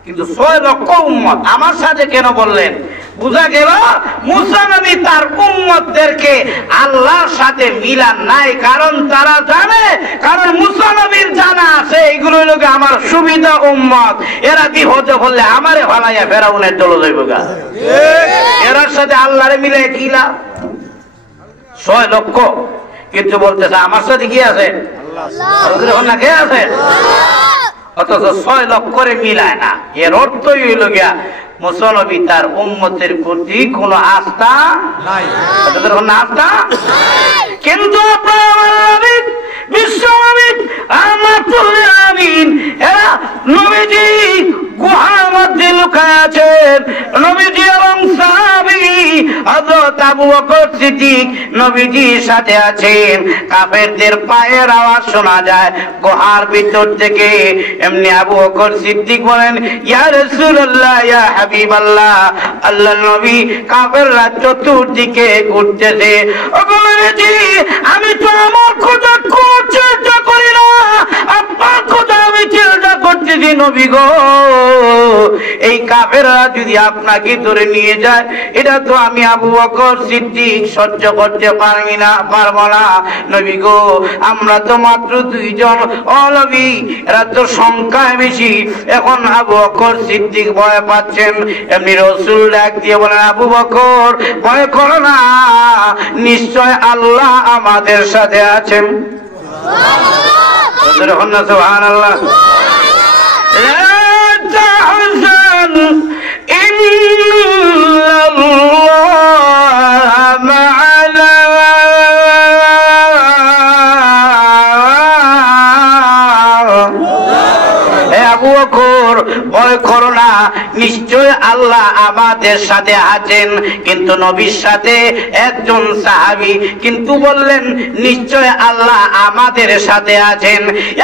কিন্তু 6 লক্ষ উম্মত আমার সাথে কেন বললেন? বুঝা গেল মুসা নবী তার উম্মতদেরকে আল্লাহর সাথে মিলান নাই, কারণ তারা জানে, কারণ মুসা নবীর জানা আছে এগুলো হলো আমার সুবিধা উম্মত, এরা বিপদে পড়লে আমারে ভালাইয়া ফেরাউনের চলে যাইব গা। এরার সাথে আল্লাহরে মিলাই কি লাভ? 6 লক্ষ, কিন্তু বলতেছে আমার সাথে কি আছে? আল্লাহ। না কে আছে? অথচ 6 লক্ষ করে মিলায় না। এর অর্থই হইল গিয়া মুসা নবী তার উম্মতের প্রতি কোন আস্থা নাই, আস্থা। কিন্তু বিশ্বনবী রাহমাতুল আলামিন এরা নবীজি গুহার মধ্যে লুকায় আছেন। নবীজি এবং সাহাবী হযরত আবু বকর সিদ্দিক নবীজির সাথে আছেন। কাফেরদের পায়ের আওয়াজ শোনা যায় গুহার ভিতর থেকে। এমনি আবু বকর সিদ্দিক বলেন, ইয়া রাসূলুল্লাহ, ইয়া হাবিবাল্লাহ, আল্লাহর নবী, কাফেররা চতুর্দিকে ঘুরতেছে। ওগো নবীজি, আমি তো আমার খোদা কোনো চিন্তা করি না, আপনার খোদা আমি চিন্তা করতেছি নবী গো। এই কাফেররা যদি আপনাকে ধরে নিয়ে যায়, এটা তো আমি আবু বকর সিদ্দিক সহ্য করতে পারবো না নবী গো। আমরা তো মাত্র 2 জন, ও নবী এরা তো সংখ্যায় বেশি। এখন আবু বকর সিদ্দিক ভয় পাচ্ছেন। এমনি রাসূল ডাক দিয়ে বলেন, আবু বকর ভয় করো না, নিশ্চয় আল্লাহ আমাদের সাথে আছেন। সুবহানাল্লাহ। ভয় করো না, নিশ্চয় আল্লাহ আমাদের সাথে আছেন। কিন্তু নবীর সাথে একজন সাহাবী কিন্তু বললেন নিশ্চয় আল্লাহ আমাদের সাথে আছেন।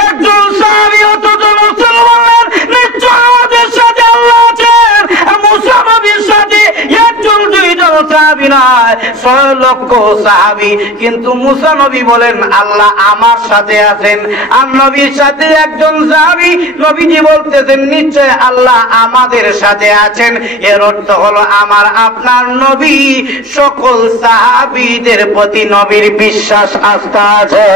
একজন সাহাবী অথচ রাসূল বললেন নিশ্চয় আমাদের সাথে আল্লাহ আছেন। মুসা নবীর সাথে একজন 2 জন সাহাবী নয়, 6 লক্ষ সাহাবী, কিন্তু মুসা নবী বলেন আল্লাহ আমার সাথে আছেন। আর নবীর সাথে একজন সাহাবী, নবীজি বলতেছেন নিশ্চয় আল্লাহ আমাদের সাথে আছেন। এর অর্থ হলো আমার আপনার নবী সকল সাহাবীদের প্রতি নবীর বিশ্বাস আস্থা আছে।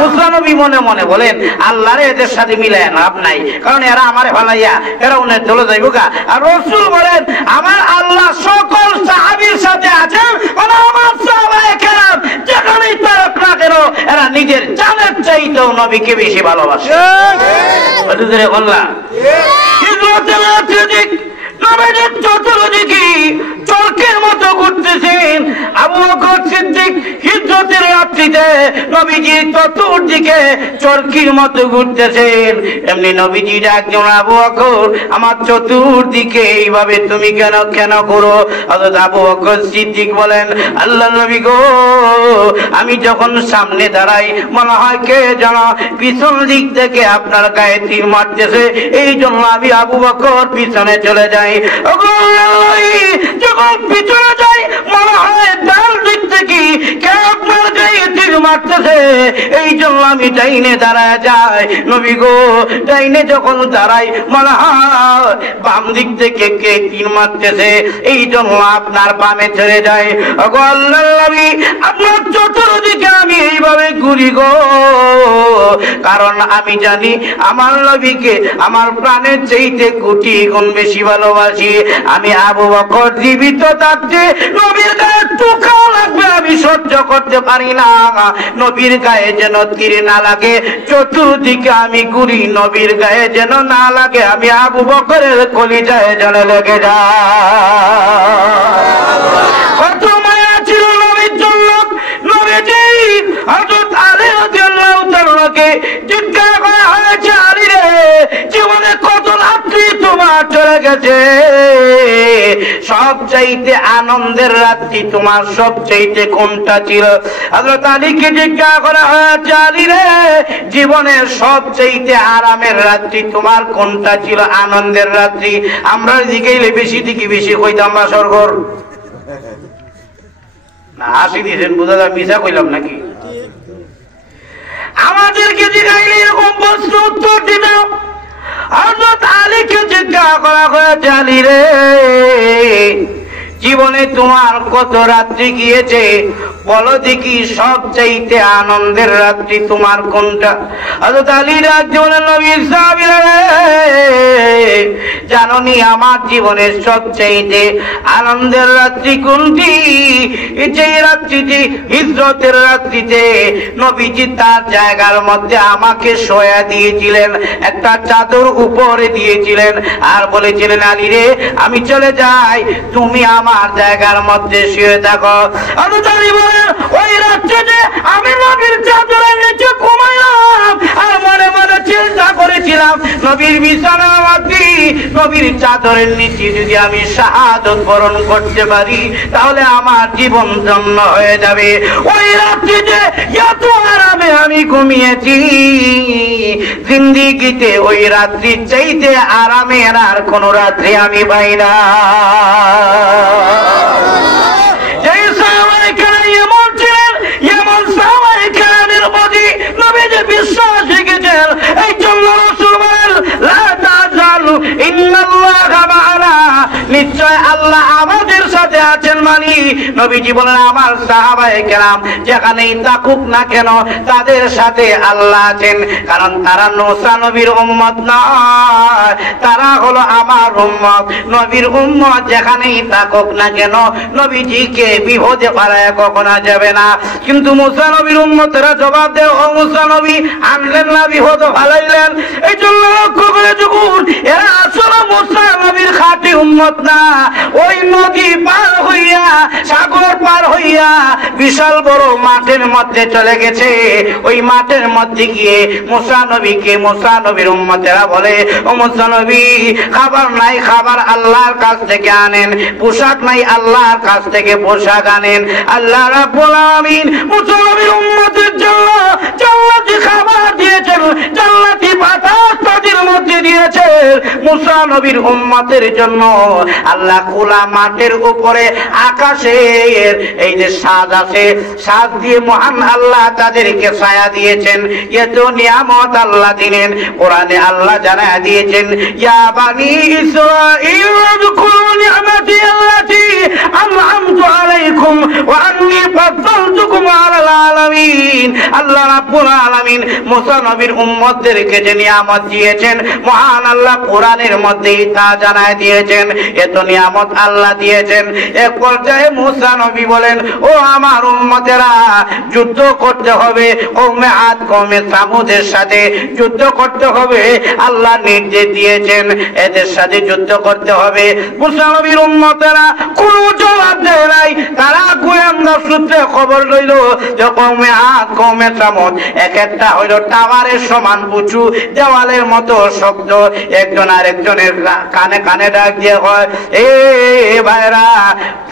মুসা নবী মনে মনে বলেন আল্লাহরে এদের সাথে মিলাই লাভ নাই, কারণ এরা আমারে ভালাইয়া এরা উনের চলে যাইব গা। আর রাসূল বলেন আমার আল্লাহ সকল সাহাবীর সাথে আছেন, মানে আমার সাহাবায়ে কেরাম যেখানেই তারা কেন এরা নিজের জানের চাইতেও নবীকে বেশি ভালোবাসে। নবীর চতুর্দিকে চরকের মতো ঘুরতেছেন। আবু বকর সিদ্দিক হিজরতের রাত্রিতে নবীজির চতুর্দিকে চরকির মতো ঘুরতেছেন। এমনি নবীজি ডাকলেন, আবু বকর আমার চতুর্দিকে এইভাবে তুমি কেন করো? হযরত আবু বকর সিদ্দিক বলেন, আল্লাহর নবী গো, আমি যখন সামনে দাঁড়াই মনে হয় কে যেন পিছন দিক থেকে আপনার গায়ে তীর মারতেছে, এই জন্য আমি আবু বকর পিছনে চলে যাই। যখন পিছনে যাই মনে হয় ডান দিক থেকে কে আপনার গায়ে তীর মারতেছে, এই জন্য আমি ডাইনে দাঁড়ায় যাই, নবী গো ডাইনে যখন দাঁড়াই মনে হয় বাম দিক থেকে কে তীর মারতেছে, এই জন্য আপনার বামে ছেড়ে যায়। ওগো আল্লাহর নবী আপনার চতুর্দিকে আমি এইভাবে ঘুরি গো, কারণ আমি জানি আমার নবীকে আমার প্রাণের চাইতে কোটি গুণ বেশি ভালোবাসি। আমি আবু বকর জীবিত থাকতে নবীর গায়ে টোকা লাগবে আমি সহ্য করতে পারি না, নবীর গায়ে যেন তীর না লাগে, চতুর্দিকে আমি ঘুরি নবীর গায়ে যেন না লাগে, আমি আবু বকরের কলিজায় যেন লেগে যায়। কত মায়া ছিল নবীর জন্য। নবীজি হযরত আলী রাদিয়াল্লাহু তাআলাকে জিজ্ঞাসা করা হয়েছে, আলী রে জীবনে কত রাত্রি তোমার চলে গেছে, সবচাইতে আনন্দের রাত্রি তোমার সবচাইতে কোনটা ছিল? হযরত আলীকে জিজ্ঞাসা করা হয়েছে, আলী রে জীবনের সবচাইতে আরামের রাত্রি তোমার কোনটা ছিল, আনন্দের রাত্রি? আমরা দিকেইলে বেশি দিকে বেশি কইতাম না সরগর না, হাসি দিয়েছেন বোঝা যায় মিশা কইলাম নাকি? আমাদেরকে জিজ্ঞাইলে এরকম প্রশ্ন উত্তর দিতাম। হযরত আলীকে জিজ্ঞাসা করা হয়েছে, আলী রে জীবনে তোমার কত রাত্রি গিয়েছে, বলো দেখি সবচাইতে আনন্দের রাত্রি তোমার কোনটা? হযরত আলী জীবনের নবীর সাহাবীরা জানোনি আমার জীবনের সবচাইতে আনন্দের রাত্রি কোনটি? যেই রাত্রিতে হিজরতের রাত্রিতে নবীজি তার জায়গার মধ্যে আমাকে শোয়া দিয়েছিলেন, একটা চাদর উপরে দিয়েছিলেন আর বলেছিলেন, আলী রে আমি চলে যাই, তুমি আমার জায়গার মধ্যে শুয়ে থাকো। হযরত আলী বলেন, ওই রাত্রিতে আমি নবীর চাদরের নিচে ঘুমাইলাম আর মনে মনে চিন্তা করেছিলাম নবীর বিছানার মধ্যে নবীর চাদরের নিচে যদি আমি শাহাদত বরণ করতে পারি তাহলে আমার জীবন ধন্য হয়ে যাবে। ওই রাত্রিতে এত আরামে আমি ঘুমিয়েছি, জিন্দেগিতে ওই রাত্রির চাইতে আরামের আর কোন রাত্রি আমি পাই না। বিশ্বাস রেখেছেন, এই জন্য রাসূল বলেন, লা তাজালু ইন্নাল্লাহা মা'ানা, নিশ্চয় আল্লাহ আমাদের সাথে আছেন। মানে নবীজি বলেন আমার সাহাবায়ে কেরাম যেখানেই থাকুক না কেন তাদের সাথে আল্লাহ আছেন, কারণ তারা মুসা নবীর উম্মত নয়, তারা হলো আমার উম্মত। নবীর উম্মত যেখানেই থাকুক না কেন নবীজিকে বিপদে ফেলায় কখনো যাবে না। কিন্তু মুসা নবীর উম্মতেরা জবাব দেয়, ও মুসা নবী আনলেন না, বিপদ ফেলাইলেন। এই জন্য লক্ষ্য করে যখন এরা আসলে মুসা নবীর খাঁটি উম্মত না, ওই নদী পার হইয়া সাগর পার হইয়া বিশাল বড় মাঠের মধ্যে চলে গেছে। ওই মাঠের মধ্যে গিয়ে মুসা নবীকে মুসা নবীর উম্মতেরা বলে, ও মুসা নবী খাবার নাই, খাবার আল্লাহর কাছ থেকে আনেন, পোশাক নাই আল্লাহর কাছ থেকে পোশাক আনেন। আল্লাহ রাব্বুল আলামিন মুসা নবীর উম্মতের জন্য জান্নাতি খাবার দিয়েছেন, জান্নাতি বাতাস তাদের মধ্যে দিয়েছেন। মুসা নবীর উম্মতের জন্য আল্লাহ খোলা মাঠের উপরে আকাশের এই যে সাজ আছে, সাজ দিয়ে মহান আল্লাহ তাদেরকে ছায়া দিয়েছেন। এত নিয়ামত আল্লাহ দিলেন, কোরআনে আল্লাহ জানায়া দিয়েছেন, ইয়া বানি ইসরাঈল আযকুরু নি'মাতি আল্লাতী আন'আমতু আলাইকুম ওয়া আন্নী ফাদ্দালতুকুম আলাল আলামিন। আল্লাহ রাব্বুল আলামিন মুসা নবীর উম্মতদেরকে যে নিয়ামত দিয়েছেন মহান আল্লাহ কোরআনের মধ্যেই তা জানায় দিয়েছেন। এত নিয়ামত আল্লাহ দিয়েছেন। এক পর্যায়ে মুসা নবী বলেন, ও আমার উম্মতেরা যুদ্ধ করতে হবে, কওমে আদ কওমে সামুদের সাথে যুদ্ধ করতে হবে, আল্লাহ নির্দেশ দিয়েছেন এদের সাথে যুদ্ধ করতে হবে। মুসা নবীর উম্মতেরা কোনো জবাব দেয় নাই, তারা গোয়েন্দা সূত্রে খবর লইল যে কওমে আদ কওমে সামুদ এক একটা হইল টাওয়ারের সমান উঁচু, দেওয়ালের মতো শব্দ, একজন আরেকজনের কানে কানে ডাক দিয়ে হয়, এ ভাইরা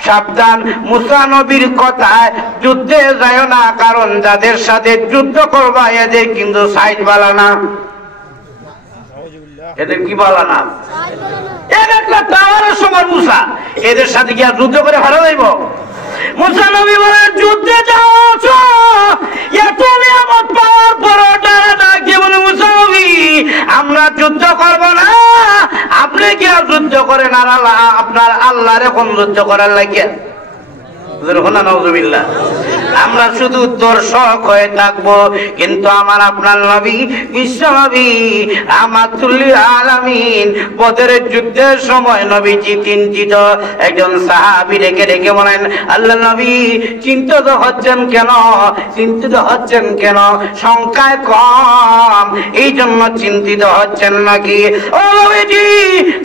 সাবধান, মুসা নবীর কথায় যুদ্ধে যায় না, কারণ যাদের সাথে যুদ্ধ করবা এদের কিন্তু সাইজ বালা না। এদের কি বালা না? একটা টাওয়ারের সমান মুসা, এদের সাথে কি আর যুদ্ধ করে ভালো যাইব? মুসা নবী বলেন, যুদ্ধে যাও, এত নিয়ামত পাওয়ার পর করেন আর আপনার আল্লাহরে কোন লজ্জা করার লাগিয়া? আমরা শুধু দর্শক হয়ে থাকবো, কিন্তু আমার আপনার নবী বিশ্ব নবী রাহমাতুল লিল আলামিন বদরের যুদ্ধের সময় নবীজি চিন্তিত। একজন সাহাবী ডেকে ডেকে বলেন, আল্লাহ নবী চিন্তিত হচ্ছেন কেন? চিন্তিত হচ্ছেন কেন? সংখ্যায় কম এই জন্য চিন্তিত হচ্ছেন নাকি? ও নবীজি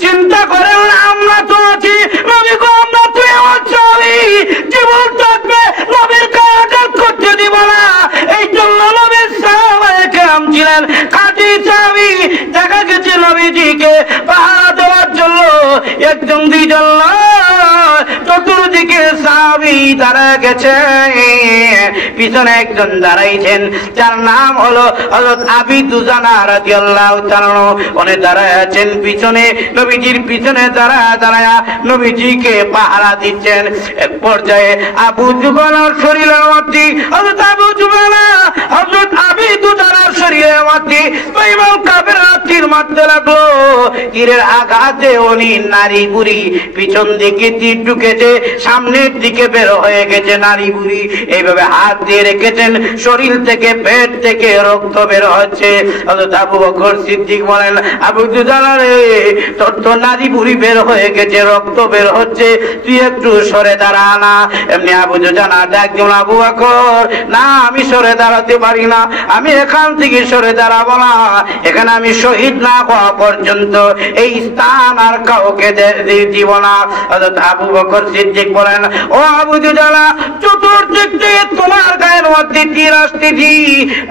চিন্তা করেন না, আমরা তো আছি। নবী গো আমরা তো আছি, জীবন থাকবে নবীর কাজ করতে দিব না। এই জন্য নবীর সাহাবায়ে কেরাম ছিলেন খাঁটি সাহাবী। দেখা গেছে নবীজিকে পাহারা দেওয়ার জন্য একজন দুইজন চতুর্দিকে সাহাবী দাঁড়া গেছে, পিছনে একজন দাঁড়াইছেন যার নাম হলো হযরত আবি দুজানা রাদিয়াল্লাহু তাআলা। উনি দাঁড়ায় আছেন পিছনে, নবীজির পিছনে দাঁড়ায়া নবীজিকে পাহারা দিচ্ছেন। এক পর্যায়ে আবু জুবানার শরীরের মধ্যে হযরত আবু জুবানা হযরত আবি দুজানার শরীরের মধ্যে ইমাম কাফের তীর মারতে লাগলো। তীরের আঘাতে উনি নারী বুড়ি, পিছন দিকে তীর ঢুকেছে, সামনের দিকে বের হয়ে গেছে নারী বুড়ি। এইভাবে হাত দিয়ে রেখেছেন, শরীর থেকে পেট থেকে রক্ত বের হচ্ছে। হযরত আবু বকর সিদ্দিক বলেন, আবু দুজানা রে তোর তো নারী বুড়ি বের হয়ে গেছে, রক্ত বের হচ্ছে, তুই একটু সরে দাঁড়া না। এমনি আবু দুজানা ডাক দিল, আবু বকর না, আমি সরে দাঁড়াতে পারি না, আমি এখান থেকে সরে দাঁড়াবো না। এখানে আমি শহীদ না হওয়া পর্যন্ত এই স্থান আর কাউকে দিব না। হযরত আবু বকর সিদ্দিক বলেন, ও আবু দুজানা চতুর্দিক থেকে তোমার গায়ের মধ্যে তীর আসতেছি,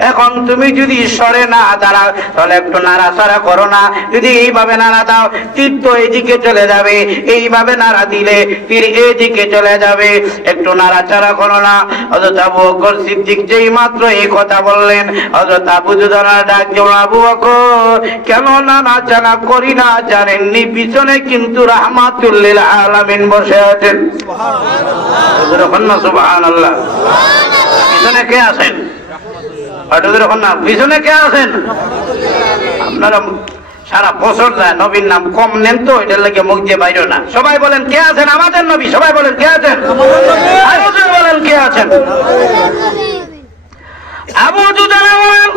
এখন তুমি যদি সরে না দাঁড়াও তাহলে একটু নাড়াচাড়া করো না। যদি এইভাবে নাড়া দাও তীর তো এইদিকে চলে যাবে, এইভাবে নাড়া দিলে তীর এইদিকে চলে যাবে, একটু নাড়াচাড়া করো না। হযরত আবু বকর সিদ্দিক যেই মাত্র এই কথা বললেন, হযরত আবু দুজানা ডাক দিল, আবু বকর কেন নাড়াচাড়া করি না জানেননি? পিছনে কিন্তু রাহমাতুল লিল আলামিন বসে আছেন। সুবহানাল্লাহ, সুবহানাল্লাহ। পিছনে কে আছেন? পিছনে কে আছেন? আপনারা সারা বছর যায় নবীর নাম কম নেন তো, এটার লাগে মুখ দিয়ে বাইরে না। সবাই বলেন কে আছেন? আমাদের নবী। সবাই বলেন কে আছেন? বলেন কে আছেন? আবু দুজানা বলেন,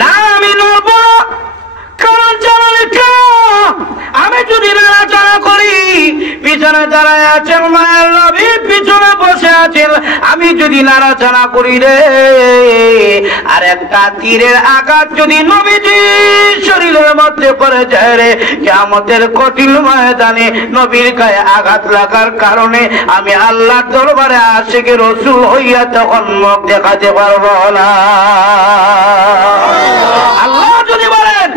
না আমি নড়ব না, কারণ জানালে কেন? আমি যদি নাড়াচাড়া করি, পিছনে দাঁড়ায় আছেন মায়ের নবী, পিছনে বসে আছেন, আমি যদি নাড়াচাড়া করি রে, আর একটা তীরের আঘাত যদি নবীজির শরীরের মধ্যে পড়ে যায় রে, কিয়ামতের কঠিন ময়দানে নবীর গায়ে আঘাত লাগার কারণে আমি আল্লাহর দরবারে আশিকে রাসূল হইয়া তখন মুখ দেখাতে পারবো না। আল্লাহ যদি বলেন,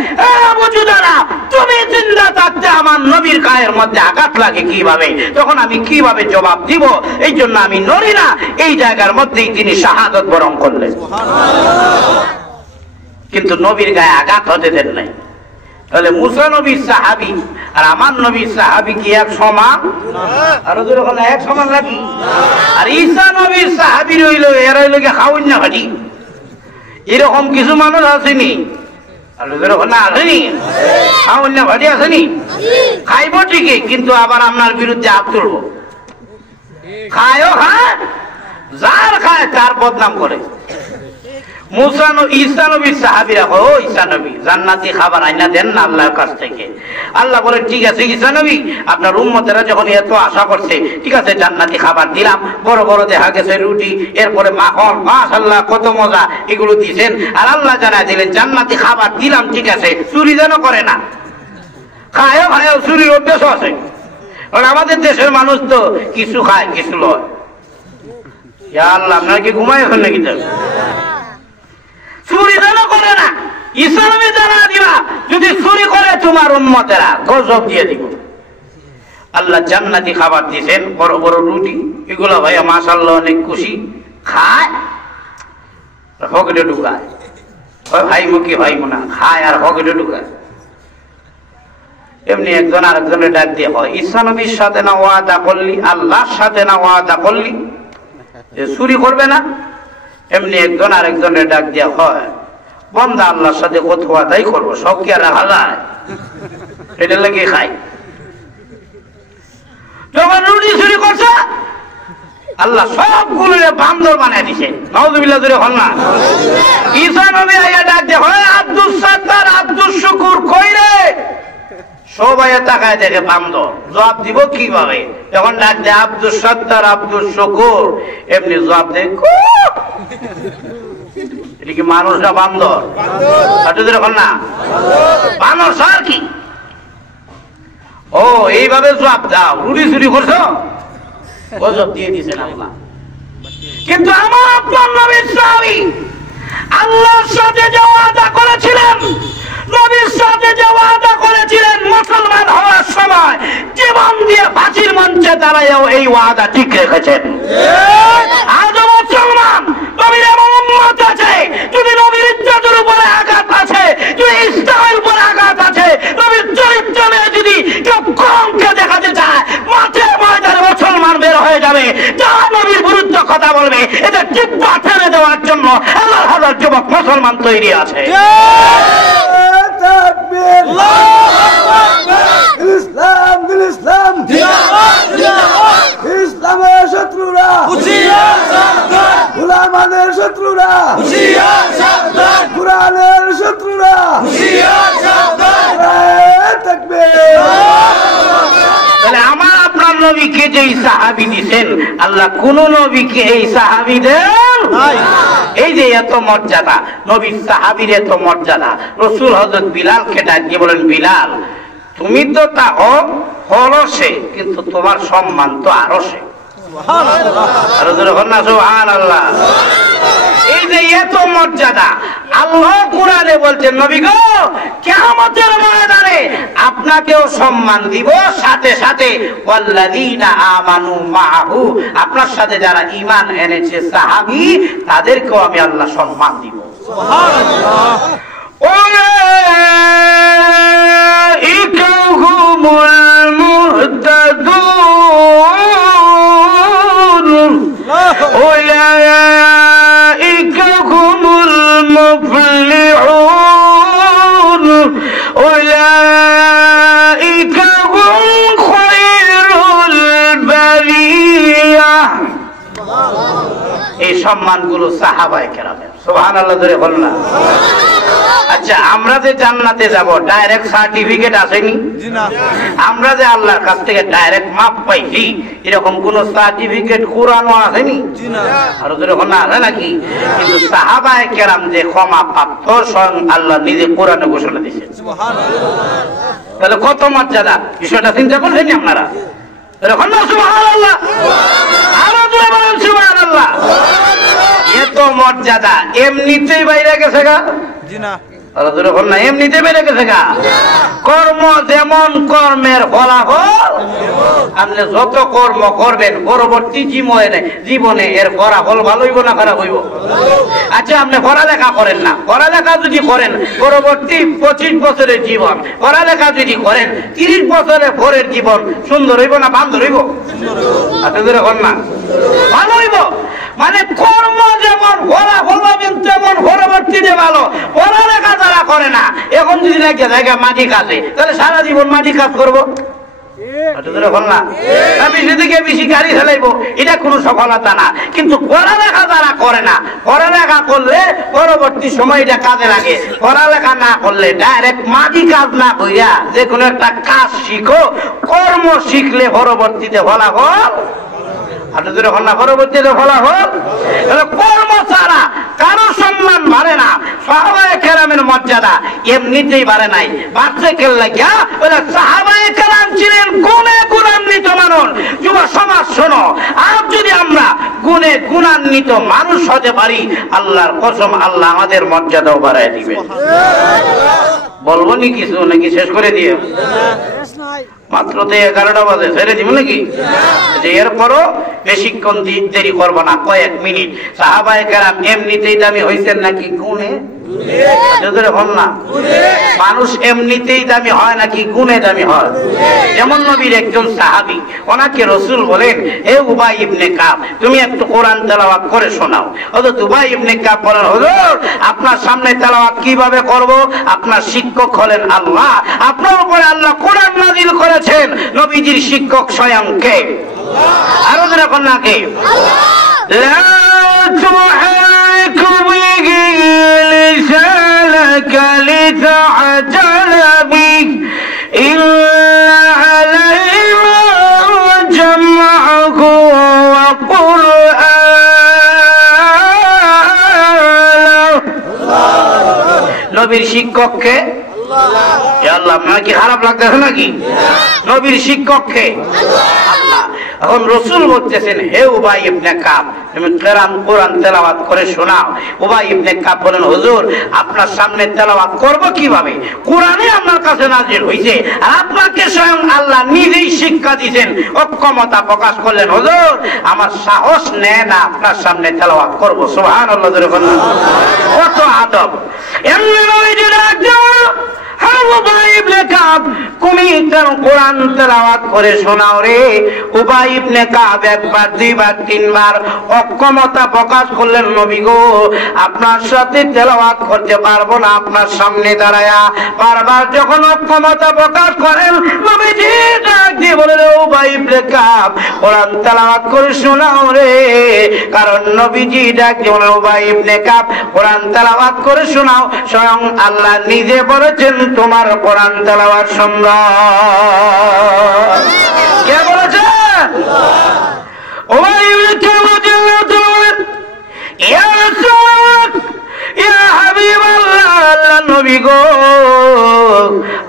আবু দুজানা তুমি জিন্দা থাকতে আমার নবীর গায়ের মধ্যে আঘাত লাগে কিভাবে, তখন আমি কিভাবে জবাব দিব? এই জন্য আমি নড়ি না। এই জায়গার মধ্যেই তিনি শাহাদত বরণ করলেন, কিন্তু নবীর গায়ে আঘাত হতে দেন নাই। তাহলে মুসা নবীর সাহাবী আর আমার নবীর সাহাবী কি এক সমান? আর ওদের এক সমান নাকি? আর ঈসা নবীর সাহাবী রইল, এরা হইল কি খাওয়ান না ভাটি? এরকম কিছু মানুষ আসেনি, আসেনি খাওয়ান না ভাটি, আসেনি? খাইব ঠিকই, কিন্তু আবার আপনার বিরুদ্ধে হাত তুলব। খায়ও খায়, যার খায় তার বদনাম করে। মুসা ঈসা নবীর সাহাবীরা কয়, ও ঈসা নবী জান্নাতি খাবার আইনা দেন না আল্লাহর কাছ থেকে। আল্লাহ বলে, ঠিক আছে ঈসা নবী, আপনার উম্মতেরা যখন এত আশা করছে, ঠিক আছে জান্নাতি খাবার দিলাম। বড় বড় দেখা গেছে রুটি, এরপরে মাখন, মাশাআল্লাহ কত মজা, এগুলো দিয়েছেন। আর আল্লাহ জানায় দিলেন জান্নাতি খাবার দিলাম, ঠিক আছে, চুরি যেন করে না। খায়ও খায়ও, চুরির অভ্যাস আছে। কারণ আমাদের দেশের মানুষ তো কিছু খায় কিছু লয়। ইয়া আল্লাহ, আপনারা কি ঘুমাইছেন নাকি? চুরি যেন করে না, ইসলামে জানা দিবা, যদি চুরি করে তোমার উম্মতেরা গজব দিয়ে দিব। আল্লাহ জান্নাতি খাবার দিয়েছেন, বড় বড় রুটি, এগুলো ভাইয়া মাশাআল্লাহ অনেক খুশি, খায় পকেটে ঢুকায়। ভাই মুখী ভাই মোনা খায় আর পকেটে ঢুকায়। এমনি একজন আরেকজনের ডাক দিয়ে হয়, ঈসা নবীর সাথে না ওয়াদা করলি, আল্লাহর সাথে না ওয়াদা করলি যে চুরি করবে না? এমনি একজন আরেকজনের ডাক দিয়া হয়, বন্দা আল্লাহর সাথে কত ওয়াদাই করবো, সব কি আর রাখা যায়? এটা লেগে খাই। যখন রুটি চুরি করছে আল্লাহ সবগুলো বান্দর বানায় দিছে। নাউযুবিল্লাহ জোরে হল না। ঈসা নবী আইয়া ডাক দে, হয় আব্দুল সাত্তার আব্দুল শুকুর কই রে? সবাই তাকায় দেখে বান্দর, জবাব দিব কিভাবে? যখন ডাক দে আব্দুল সাত্তার আব্দুল শুকুর, এমনি জবাব দে এটা কি মানুষ না বান্দর? এখন না মানুষ আর কি? ও এইভাবে জবাব দাও, রুটি চুরি করছো, গজব দিয়ে দিছেন আল্লাহ। কিন্তু আমার আপনার নবীর সাহাবী আল্লাহর সাথে যে ওয়াদা করেছিলেন, নবীর সাথে যে ওয়াদা করেছিলেন, মুসলমান হওয়ার সময় জীবন দিয়ে ফাঁসির মঞ্চে দাঁড়ায়ও এই ওয়াদা ঠিক রেখেছেন। আজও মুসলমান নবীর এমন উম্মত আছে, যদি নবীর ইজ্জতের উপরে আঘাত আছে, যদি ইসলামের উপরে আঘাত আছে, নবীর চরিত্র নিয়ে যদি কেউ কমকে দেখাতে চায়, মাঠে ময়দানে মুসলমান বের হয়ে যাবে, যারা নবীর বিরুদ্ধে কথা বলবে এটা জিব্বা ছেড়ে দেওয়ার জন্য হাজার হাজার যুবক মুসলমান তৈরি আছে। ইসলাম ইসলাম ইসলামের শত্রুরা, গোলামাদের শত্রুরা, কুরআনের শত্রুরা, তাহলে আমার আপনার নবীকে যে সাহাবী দিচ্ছেন, আল্লাহ কোন নবীকে এই সাহাবী দেন? এই যে এত মর্যাদা, নবীর সাহাবীর এত মর্যাদা, রাসূল হযরত বিলালকে ডাক দিয়ে বলেন, বিলাল তুমি তো তা হরসে, কিন্তু তোমার সম্মান তো আরশে। সুবহানাল্লাহ। এই যে এত মর্যাদা, আল্লাহ কোরআনে বলছেন, নবী গো কিয়ামতের ময়দানে আপনাকেও সম্মান দিব, সাথে সাথে ওয়াল্লাযীনা আমানু মাআহু, আপনার সাথে যারা ঈমান এনেছে সাহাবী, তাদেরকেও আমি আল্লাহ সম্মান দিব। সুবহানাল্লাহ। উলাইকা হুমুল মুহতাদুন, উলাইকা হুমুল মুফলিহুন, উলাইকা হুম খায়রুল বারিয়াহ। এই সম্মানগুলো সাহাবায়ে কেরামের। সুবহানাল্লাহ ধরে বল না। আচ্ছা, আমরা যে জান্নাতে যাব ডাইরেক্ট সার্টিফিকেট আসেনি? আমরা যে আল্লাহর কাছ থেকে ডাইরেক্ট মাপ পাইছি, এরকম কোন সার্টিফিকেট কোরআনও আসেনি? আর যখন আসে নাকি? কিন্তু সাহাবায়ে কেরাম যে ক্ষমা প্রাপ্ত, স্বয়ং আল্লাহ নিজে কোরআনে ঘোষণা দিয়েছেন। তাহলে কত মর্যাদা, বিষয়টা চিন্তা করছেন আপনারা? এরকম না সুবহানাল্লাহ, আরো জোরে বলেন সুবহানাল্লাহ। এত মর্যাদা এমনিতেই বাইরে গেছে গা? জি না, এমনিতে বেড়ে গেছে গা। কর্ম যেমন কর্মের ফলাফল, আপনি যত কর্ম করবেন পরবর্তী জীবনে এর ফলাফল ভালো হইব না খারাপ হইব? আচ্ছা, আপনি পড়ালেখা করেন না, পড়ালেখা যদি করেন পরবর্তী 25 বছরের জীবন, পড়ালেখা যদি করেন 30 বছরের পরের জীবন সুন্দর হইব না বান্দর হইব? আপনাদের এখন না ভালো হইব। মানে কর্ম যেমন ফলাফল পাবেন তেমন পরবর্তীতে ভালো। পড়ালেখা যারা করে না, এখন যদি লাগে জায়গা মাটি কাজে, তাহলে সারা জীবন মাটি কাজ করবো, বেশি থেকে বেশি গাড়ি চালাইবো, এটা কোনো সফলতা না। কিন্তু পড়ালেখা যারা করে না, পড়ালেখা করলে পরবর্তী সময় এটা কাজে লাগে। পড়ালেখা না করলে ডাইরেক্ট মাটি কাজ না কইরা যে কোনো একটা কাজ শিখো, কর্ম শিখলে পরবর্তীতে ফলাফল, পরবর্তীতে ফলাফল। কর্ম ছাড়া কারো সম্মান বাড়ে না। সাহাবায়ে কেরামের মর্যাদা এমনিতেই বাড়ে নাই, বাড়ছে কেন লাগিয়া? সাহাবায়ে কেরাম ছিলেন গুণে গুণান্বিত মানুষ। যুব সমাজ শোনো, আর যদি আমরা গুণে গুণান্বিত মানুষ হতে পারি, আল্লাহর কসম আল্লাহ আমাদের মর্যাদাও বাড়ায় দিবে। বলবো নি কিছু নাকি শেষ করে দিয়ে? মাত্র তো 11টা বাজে, ছেড়ে দিব নাকি? যে এরপরও বেশিক্ষণ দেরি করবো না, কয়েক মিনিট। সাহাবায়ে কেরাম এমনিতেই দামি হয়েছেন নাকি গুণে? হল না? মানুষ এমনিতেই দামি হয় নাকি গুণে দামি হয়? যেমন নবীর একজন সাহাবী, ওনাকে রাসূল বলেন, হে উবাই ইবনে কাব, তুমি একটু কোরআন তেলাওয়াত করে শোনাও। হযরত উবাই ইবনে কাব বলেন, হুজুর আপনার সামনে তেলাওয়াত কিভাবে করব? আপনার শিক্ষক হলেন আল্লাহ, আপনার উপরে আল্লাহ কোরআন নাযিল করেছেন। নবীজির শিক্ষক স্বয়ং কে? আল্লাহ। আরো জোরে কোন না কে? আল্লাহ। লা তুহারিকু বিহি লিসানাকা লিতা'জাল বিহি ইন্না আলাইনা জামআহু ওয়া কুরআনাহু। নবীর শিক্ষককে আল্লাহ। আপনার কি খারাপ লাগতেছে নাকি? নবীর শিক্ষককে আল্লাহ। এখন রাসূল বলতেছেন, হে উবাই ইবনে কাব, তুমি কোরআন তেলাওয়াত করে শোনাও। উবাই ইবনে কাব বলেন, হুজুর আপনার সামনে তেলাওয়াত করব কিভাবে? কোরআনই আপনার কাছে নাযিল হইছে, আর আপনাকে স্বয়ং আল্লাহ নিজেই শিক্ষা দিবেন। অক্ষমতা প্রকাশ করলেন, হুজুর আমার সাহস নেয় না আপনার সামনে তেলাওয়াত করব। সুবহানাল্লাহ। কত আদব! এমনি নবীজি ডাকলেন, উবাই ইবনে কাব, তুমি কোরআন তেলাওয়াত করে শোনাও রে। উবাই ইবনে কাব একবার, দুইবার, তিনবার অক্ষমতা প্রকাশ করলেন, নবী গো আপনার সাথে তেলাওয়াত করতে পারবো না আপনার সামনে দাঁড়ায়া। বারবার যখন অক্ষমতা প্রকাশ করেন, নবীজি ডাক দিয়ে বলেন, উবাই ইবনে কাব কোরআন তেলাওয়াত করে শোনাও রে। কারণ নবীজি ডাক দিয়ে বলেন, উবাই ইবনে কাব কোরআন তেলাওয়াত করে শোনাও, স্বয়ং আল্লাহ নিজে বলেছেন তোমার কোরআন তেলাওয়াত সুন্দর। কে বলেছে? উবাই ইবনে কাব বলেন, ইয়া রাসূল, ইয়া হাবিবাল্লাহ, আল্লাহ নবী গো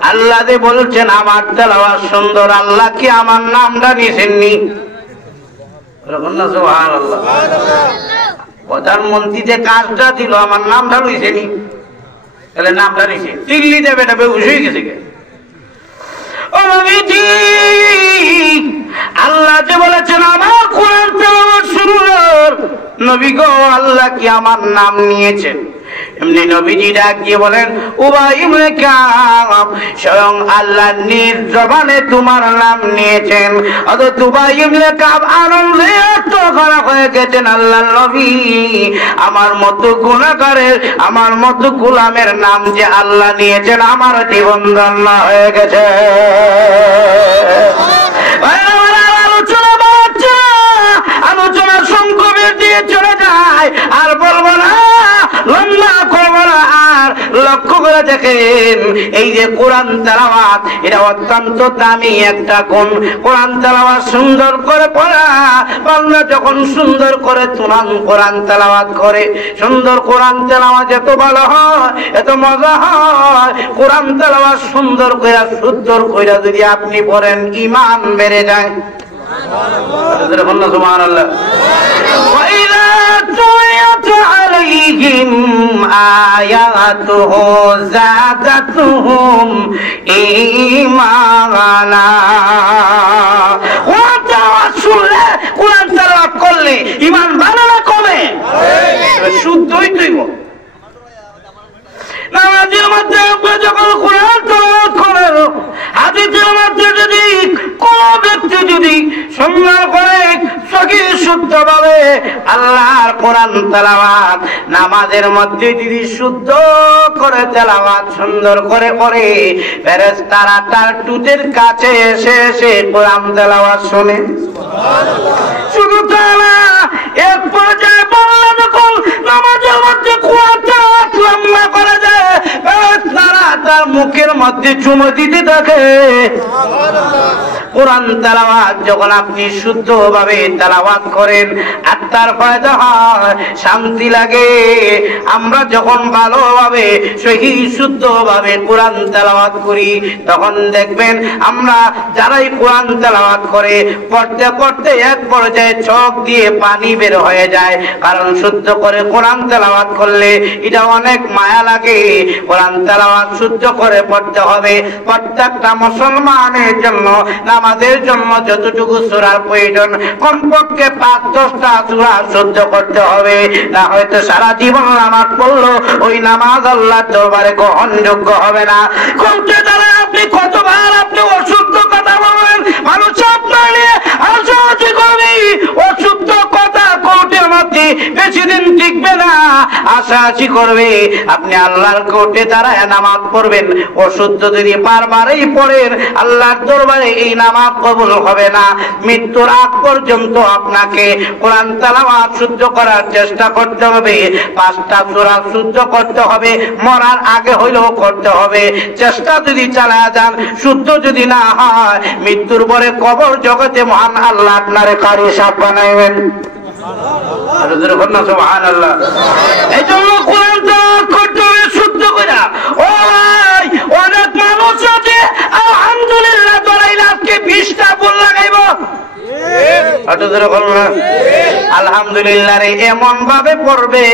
আল্লাহ যে বলছেন আমার তেলাওয়াত সুন্দর, আল্লাহ কি আমার নামটা নিছেননি? সুবহানাল্লাহ। প্রধানমন্ত্রী যে কাজটা দিল আমার নামটা লইছেনি, তাহলে নামটা নিছে দিল্লি দেবে, এটা বেহুশ হয়ে গেছে। আল্লাহ যে বলেছেন আমার কোরআন তেলাওয়াত সুন্দর, নবী গো আল্লাহ কি আমার নাম নিয়েছেন? এমনি নবীজি ডাক দিয়ে বলেন, উবাই ইবনে কাব স্বয়ং আল্লাহ নিজ জবানে তোমার নাম নিয়েছেন। হযরত উবাই ইবনে কাব আনন্দে আত্মহারা হয়ে গেছেন, আল্লাহর নবী আমার মতো গুনাহগারের, আমার মতো গোলামের নাম যে আল্লাহ নিয়েছেন, আমার জীবন ধন্য হয়ে গেছে। আলোচনা সংক্ষেপে দিয়ে চলে যায়, আর বলবো না, লম্বা করবো না। আর লক্ষ্য করে দেখেন, এই যে কোরআন তেলাওয়াত, এটা অত্যন্ত দামি একটা গুণ। কোরআন তেলাওয়াত সুন্দর করে পড়া, বান্দা যখন সুন্দর করে কোরআন তেলাওয়াত করে, সুন্দর কোরআন তেলাওয়াত এত ভালো হয়, এত মজা হয়। কোরআন তেলাওয়াত সুন্দর কইরা, শুদ্ধ কইরা যদি আপনি পড়েন, ঈমান বেড়ে যায়। সুবহানাল্লাহ। وإذا تليت عليهم آياته زادتهم إيمانا। কোরআন তেলাওয়াত করলে ঈমান বাড়ে না কমে? শুদ্ধই তুইব। নামাজের মধ্যে আপনি যখন কোরআন তেলাওয়াত করেন, হাদিসের মধ্যে যদি কোন ব্যক্তি যদি সুন্দর করে সহি শুদ্ধভাবে আল্লাহর কোরআন তেলাওয়াত, নামাজের মধ্যে যদি শুদ্ধ করে তেলাওয়াত সুন্দর করে করে, ফেরেশতারা তার টুটের কাছে এসে এসে কোরআন তেলাওয়াত শুনে। শুধু তা না, এক পর্যায়ে বাংলা যখন নামাজের মধ্যে কোরআন তেলাওয়াত লম্বা করে যায়, ফেরেশতারা তার মুখের মধ্যে চুমো দিতে থাকে। কোরআন তেলাওয়াত যখন আপনি শুদ্ধভাবে তেলাওয়াত করেন, আত্মার ফায়দা হয়, শান্তি লাগে। আমরা যখন ভালোভাবে সহি শুদ্ধভাবে কোরআন তেলাওয়াত করি, তখন দেখবেন আমরা যারাই কোরআন তেলাওয়াত করে, পড়তে পড়তে এক পর্যায়ে চোখ দিয়ে পানি বের হয়ে যায়। কারণ শুদ্ধ করে কোরআন তেলাওয়াত করলে এটা অনেক মায়া লাগে। কোরআন তেলাওয়াত শুদ্ধ করে পড়তে হবে। প্রত্যেকটা মুসলমানের জন্য নামাজ নামাজের জন্য যতটুকু সূরার প্রয়োজন কমপক্ষে ৫-১০টা সূরা শুদ্ধ করতে হবে, না হয়তো সারা জীবন নামাজ পড়লো ওই নামাজ আল্লাহর দরবারে গ্রহণযোগ্য হবে না। কোনটা দ্বারা আপনি কতবার আপনি অশুদ্ধ কথা বলবেন, মানুষ আপনার নিয়ে হাসাহাসি করবে, অশুদ্ধ কথা কোর্টের মধ্যে বেশি দিন টিকবে না, হাসাহাসি করবে। আপনি আল্লাহর কোর্টে দাঁড়ায় নামাজ পড়বেন, অশুদ্ধ যদি বারবারই পড়েন আল্লাহর দরবারে এই নামাজ কবুল হবে না। মৃত্যুর আগ পর্যন্ত আপনাকে কোরআন তেলাওয়াত শুদ্ধ করার চেষ্টা করতে হবে, 5টা সূরা শুদ্ধ করতে হবে, মরার আগে হইলেও করতে হবে। চেষ্টা যদি চালায় যান, শুদ্ধ যদি না হয়, মৃত্যুর পরে কবর জগতে মহান আল্লাহ আপনারে কারি সাপ বানাইবেন। সুবহানাল্লাহ। এই জন্য কোরআন তেলাওয়াত করতে হবে শুদ্ধ করে। ও ভাই, অনেক মানুষ আছে আলহামদুলিল্লাহ দরাইলে আজকে 20টা ফুল লাগাইব। আলহামদুলিল্লাহ রে এমন ভাবে পড়বে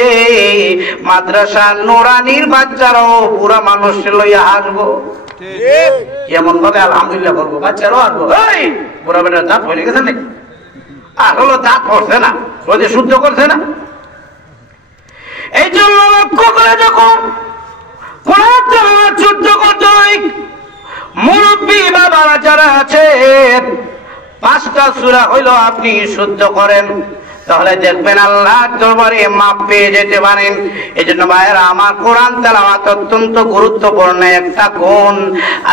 মাদ্রাসা নুরানির বাচ্চারাও পুরা মানুষ লইয়া আসবো, এমন ভাবে আলহামদুলিল্লাহ করবো, বাচ্চারাও আসবো। এই পুরা বেটার দাঁত হয়ে গেছে নাকি? আসলে দাঁত পড়ছে না, ওই যে শুদ্ধ করছে না। এই জন্য লক্ষ্য করে যখন কোরআন তেলাওয়াত শুদ্ধ করতে হয়, মুরব্বী বাবারা যারা আছেন 5টা সূরা হইলো আপনি শুদ্ধ করেন, তাহলে দেখবেন আল্লাহর দরবারে মাপ পেয়ে যেতে পারেন। এই জন্য ভাইয়েরা আমার, কোরআন তেলাওয়াত অত্যন্ত গুরুত্বপূর্ণ একটা গুণ।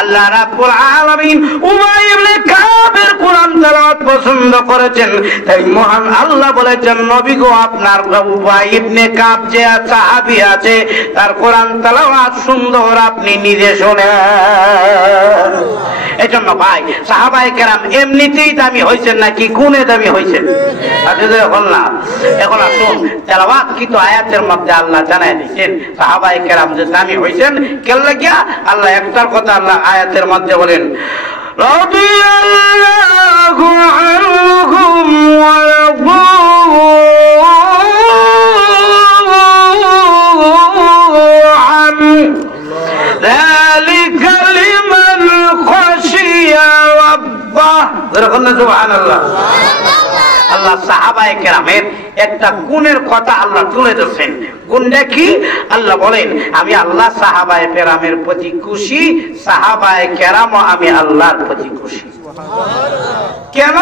আল্লাহ রাব্বুল আলামিন উবাই ইবনে কাবের কোরআন তেলাওয়াত পছন্দ করেছেন, তাই মহান আল্লাহ বলেছেন নবী গো আপনার উবাই ইবনে কাব যে সাহাবী আছে তার কোরআন তেলাওয়াত সুন্দর আপনি নিজে শুনেন। এই জন্য ভাই সাহাবায়ে কেরাম এমনিতেই দামি হয়েছেন নাকি গুণে দামি হয়েছেন? এখন আসুন তেলাওয়াত কিন্তু আয়াতের মধ্যে আল্লাহ জানাই দিয়েছেন সাহাবায়ে কেরাম যে দামি হয়েছেন কেন লাগিয়া। আল্লাহ একটার কথা আল্লাহ আয়াতের মধ্যে বলেন, রাদিয়াল্লাহু আনহুম ওয়া রাদু আনহু যালিকা লিমান খাশিয়া রাব্বাহ। সুবহানাল্লাহ। আল্লাহ সাহাবায়ে কেরামের একটা গুণের কথা আল্লাহ তুলে ধরছেন। গুণটা কি? আল্লাহ বলেন আমি আল্লাহ সাহাবায়ে কেরামের প্রতি খুশি, সাহাবায়ে কেরামও আমি আল্লাহর প্রতি খুশি। কেন?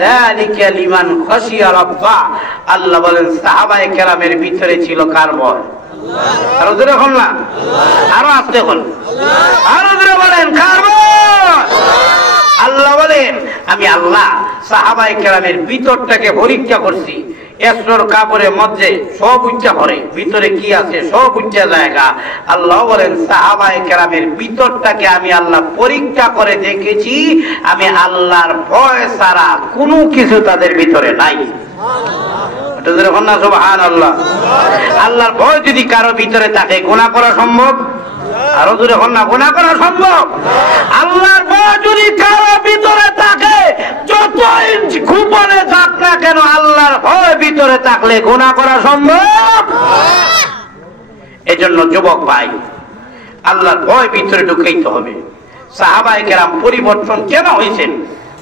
যালিকা লিমান খাশিয়া রাব্বাহ। আল্লাহ বলেন সাহাবায়ে কেরামের ভিতরে ছিল কার ভয়? আরো জোরে বল না, আরো আস্তে বল, আরো জোরে বলেন কার ভয়? আল্লাহ বলেন আমি আল্লাহ সাহাবায়ে কেরামের ভিতরটাকে পরীক্ষা করছি। এসর কাপড়ের মধ্যে সব উচ্চা করে, ভিতরে কি আছে সব উচ্চা জায়গা। আল্লাহ বলেন সাহাবায়ে কেরামের ভিতরটাকে আমি আল্লাহ পরীক্ষা করে দেখেছি, আমি আল্লাহর ভয় ছাড়া কোনো কিছু তাদের ভিতরে নাই। সুবহানাল্লাহ। আল্লাহর ভয় যদি কারো ভিতরে থাকে গুনাহ করা সম্ভব? আরো দূরে হন না, গুনাহ করা সম্ভব? আল্লাহর ভয় যদি কারো ভিতরে থাকে যতই গোপনে যাক না কেন আল্লাহর ভয় ভিতরে থাকলে গুনাহ করা সম্ভব। এজন্য যুবক ভাই আল্লাহর ভয় ভিতরে ঢুকাইতে হবে। সাহাবায়ে কেরাম পরিবর্তন কেন হয়েছেন?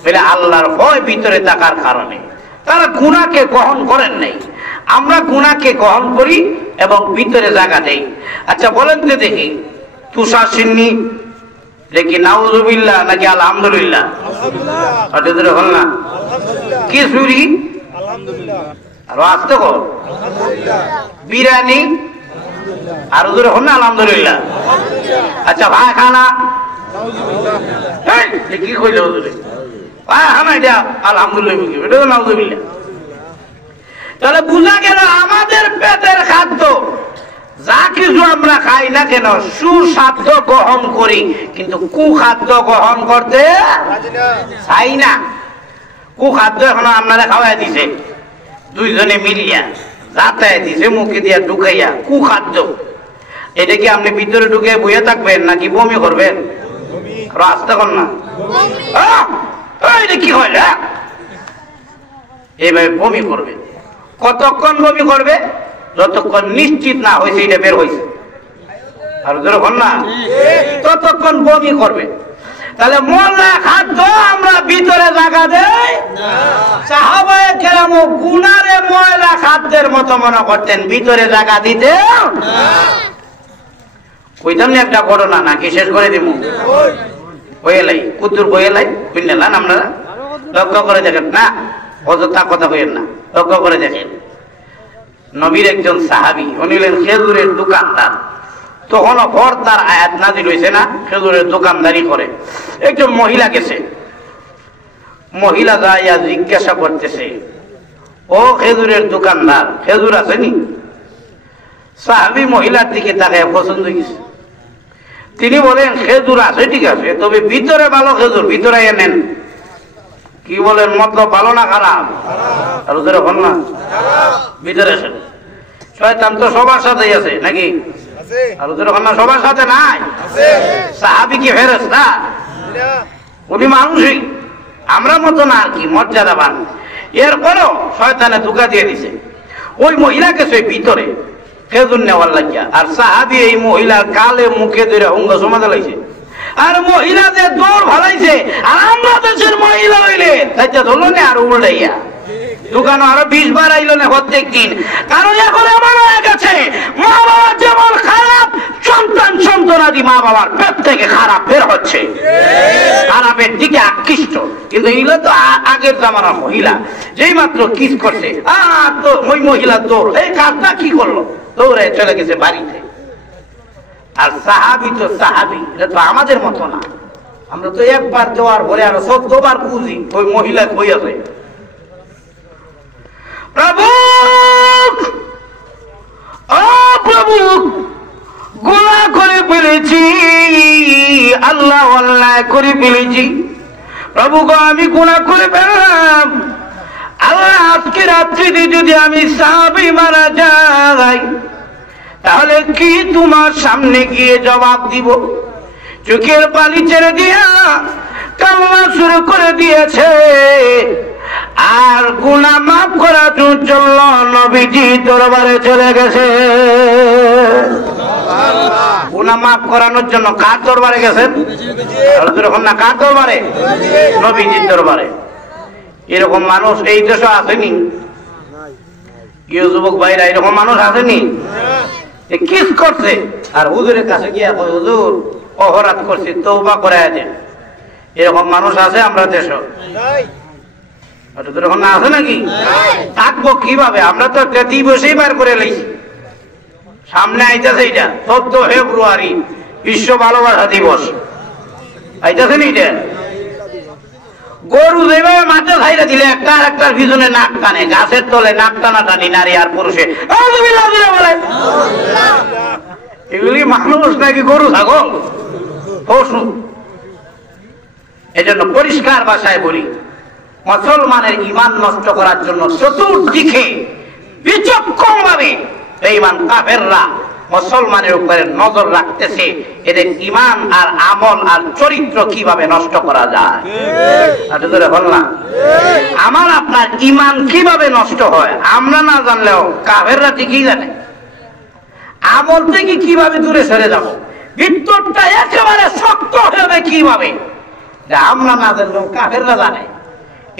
বলে আল্লাহর ভয় ভিতরে থাকার কারণে। তারা গুনাহকে গ্রহণ করেন নাই, আমরা গুনাহকে গ্রহণ করি এবং ভিতরে জায়গা দেই। আচ্ছা বলেন তো দেখি, তুষার সিন্নি দেখি নাউজুবিল্লাহ নাকি আলহামদুলিল্লাহ? হল না? কি চুরি? আরো আসতে কর বিরিয়ানি, আরো দূরে হল না আলহামদুলিল্লাহ? আচ্ছা ভাই খানা কি কইল আলহামদুলিল্লাহ? তাহলে বুঝা গেল আমাদের পেটের খাদ্য যা কিছু আমরা খাই না কেন সুস্বাদ্য গ্রহণ করি, কিন্তু কুখাদ্য গ্রহণ করতে চাই না। কুখাদ্য এখন আপনারা খাওয়াই দিছে, দুইজনে মিলিয়া যাতায়াত দিছে মুখে দিয়া ঢুকাইয়া কুখাদ্য। এটা কি আপনি ভিতরে ঢুকে বইয়ে থাকবেন নাকি বমি করবেন? রাস্তা কর না এটা কি হয়? এইভাবে বমি করবে। কতক্ষণ বমি করবে? যতক্ষণ নিশ্চিত না হয়েছে এটা বের হয়েছে। আর যখন না ততক্ষণ বমি করবে। তাহলে ময়লা খাদ্য আমরা ভিতরে জায়গা দেই না। সাহাবায়ে কেরাম গুনারে ময়লা খাদ্যের মতো মনে করতেন, ভিতরে জায়গা দিতে না। কইতাম না একটা ঘটনা, নাকি শেষ করে দিব? কইলাই কুতুর কইলাই কইলেন আপনারা লক্ষ্য করে দেখেন না, অযথা কথা কইেন না, লক্ষ্য করে দেখেন। নবীর একজন সাহাবী, উনি হলেন খেজুরের দোকানদার। তখন পর্দার আয়াত নাযিল হয়েছে না, খেজুরের দোকানদারি করে। একজন মহিলা গেছে, মহিলা যাইয়া জিজ্ঞাসা করতেছে, ও খেজুরের দোকানদার, খেজুর আসেনি? সাহাবী মহিলার দিকে তাকায় পছন্দ গেছে। তিনি বলেন, খেজুর আছে, ঠিক আছে, তবে ভিতরে ভালো খেজুর, ভিতরে এনেন। কি বলেন, মতলব ভালো না খারাপ? আর ওদের হল না, ভিতরে আসেন। শয়তান তো সবার সাথেই আছে নাকি? আর ওদের হল না, সবার সাথে নাই। সাহাবী কি ফেরেশতা? উনি মানুষই, আমরা মতো না আর কি, মর্যাদাবান। এরপরও শয়তানে ধোঁকা দিয়ে দিছে। ওই মহিলাকে সে ভিতরে খেজুর নেওয়ার লাগিয়া, আর সাহাবী এই মহিলার কালে মুখে ধরে অঙ্গ সমাধা লাগছে। আর মহিলাদের দৌড় ভালাইছে। আর আমরা দেশের মহিলা হইলে তাইটা ধরলো না, আর উল্টাইয়া দোকানে আরো 20 বার আইলো না প্রত্যেক দিন। কারণ এখন এমন হয়ে গেছে, মা বাবা যেমন খারাপ, সন্তানাদি মা বাবার পেট থেকে খারাপ বের হচ্ছে, খারাপের দিকে আকৃষ্ট। কিন্তু এগুলো তো আগের জামানার মহিলা, যেই মাত্র কিস করছে, তো ওই মহিলা দৌড়, এই কাজটা কি করলো, দৌড়ে চলে গেছে বাড়িতে। আর সাহাবী তো সাহাবী, এটা তো আমাদের মতো না। আমরা তো একবার দেওয়ার পরে আরো 14 বার খুঁজি ওই মহিলা কই আছে। প্রভু, ও প্রভু, গুনাহ করে ফেলেছি, আল্লাহ অন্যায় করে ফেলেছি। প্রভু গো, আমি গুনাহ করে ফেললাম। আল্লাহ, আজকে রাত্রিতে যদি আমি সাহাবী মারা যাই, তাহলে কি তোমার সামনে গিয়ে জবাব দিব? চোখের পানি ছেড়ে দিয়া কান্না শুরু করে দিয়েছে। আর গুনাহ মাফ করার জন্য নবীজি দরবারে চলে গেছে। গুনাহ মাফ করানোর জন্য কার দরবারে গেছেন? না, কার দরবারে? নবীজির দরবারে। এরকম মানুষ এই দেশে আসেনি? কেউ যুবক ভাইরা এরকম মানুষ আসেনি? কিস করছে আর হুজুরের কাছে গিয়া কয়, হুজুর অপরাধ করছি, তওবা করায় দেন। এরকম মানুষ আছে আমরা দেশ? আছে নাকি? থাকবো কিভাবে? আমরা তো একটা দিবসই বার করে লইছি। সামনে আইতেছে এটা 14 ফেব্রুয়ারি, বিশ্ব ভালোবাসা দিবস আইতেছে নি? এটা গরু যেভাবে মাঠে ছাইরা দিলে একটা আর একটার পিছনে নাক টানে, গাছের তলে নাক টানা টানি নারী আর পুরুষে বলে, এগুলি মানুষ নাকি গরু ছাগল পশু? এজন্য পরিষ্কার ভাষায় বলি, মুসলমানের ঈমান নষ্ট করার জন্য চতুর্দিকে বিচক্ষণ ভাবে বেঈমান কাফেররা মুসলমানের উপরে নজর রাখতেছে, এদের ঈমান আর আমল আর চরিত্র কিভাবে নষ্ট করা যায়। আমার আপনার ঈমান কিভাবে নষ্ট হয় আমরা না জানলেও কাফেররা ঠিকই জানে। আমল থেকে কিভাবে দূরে সরে যাব, ভিতরটা একেবারে শক্ত হবে কিভাবে, আমরা না জানলেও কাফেররা জানে।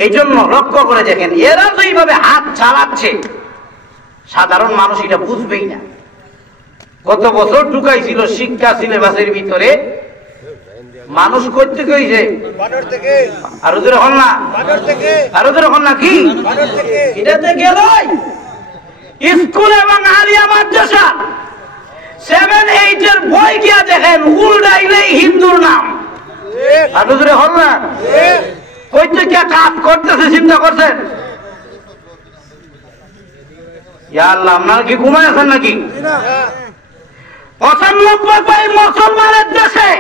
এই জন্য লক্ষ্য করে দেখেন, এরা তো এইভাবে হাত চালাচ্ছে, সাধারণ মানুষ এটা বুঝবেই না। গত বছর ঢুকাইছিল শিক্ষা সিলেবাসের ভিতরে, মানুষ করতে কইছে আরো দূরে হল না, আরো দূরে হল না কি এটাতে গেল স্কুল এবং আলিয়া মাদ্রাসা 7-8 এর বই গিয়া দেখেন উল্টাইলেই হিন্দুর নাম। আরো দূরে হল না, কইতে কে কাজ করতেছে চিন্তা করছেন? ইয়া আল্লাহ, আপনারা কি ঘুমায় আছেন নাকি? 95% মুসলমানের দেশে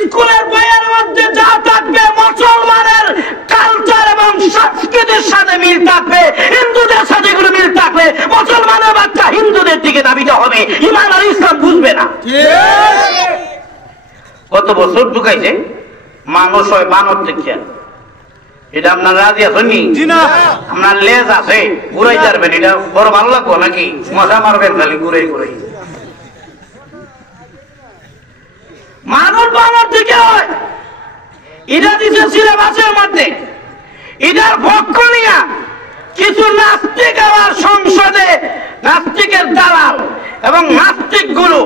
স্কুলের বইয়ের মধ্যে যা থাকবে মুসলমানের কালচার এবং সংস্কৃতির সাথে মিল থাকবে, হিন্দুদের সাথে এগুলো মিল থাকবে। মুসলমানের বাচ্চা হিন্দুদের দিকে দাবিতে হবে, ঈমান আর ইসলাম বুঝবে না। কত বছর ঢুকাইছে, মানুষ হয় বানর থেকে। এটা আপনার রাজি আছেন? আপনার লেজ আছে, ঘুরাই যাবেন, এটা বড় ভালো লাগবো নাকি? মশা মারবেন খালি ঘুরাই ঘুরাই। মানুষ বানর থেকে হয়, এটা দিচ্ছে সিলেবাসের মধ্যে। এটার পক্ষ নিয়ে কিছু নাস্তিক আবার সংসদে নাস্তিকের দালাল এবং নাস্তিক গুলো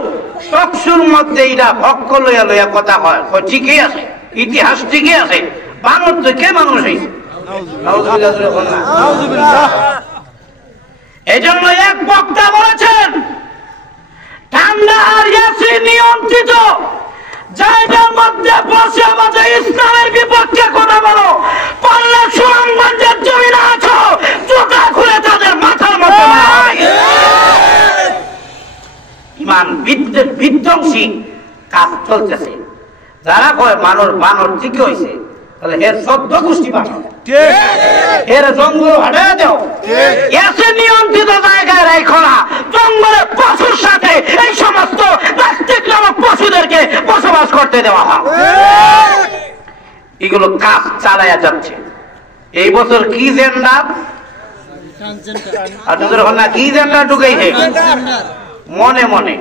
চক্ষুর মধ্যে এটা পক্ষ লইয়া লইয়া কথা হয়, ঠিকই আছে, ইতিহাস ঠিকই আছে, বানর থেকে মানুষ হয়েছে। এই জন্য এক বক্তা বলেছেন, ঠান্ডা আর ইয়াসি নিয়ন্ত্রিত জায়গার মধ্যে বসে বসে ইসলামের বিপক্ষে কথা বলো, পারলে সুনামগঞ্জের জমিনে আছো, জুতা খুলে তাদের মাথার মধ্যে ইমান বিধ্বংসী কাজ চলতেছে। যারা কয় মানুষ বানর ঠিক হয়েছে, তাহলে এর 14 গোষ্ঠী পাঠাও, এর জঙ্গল হাঁটা দাও, এসে নিয়ন্ত্রিত জায়গায় রেখো না, জঙ্গলে পশুর সাথে এই সমস্ত নাস্তিক নামক পশুদেরকে বসবাস করতে দেওয়া হয়। এগুলো কাজ চালায়া যাচ্ছে। এই বছর কি জেন্ডার কি জেন্ডার ঢুকেছে মনে মনে,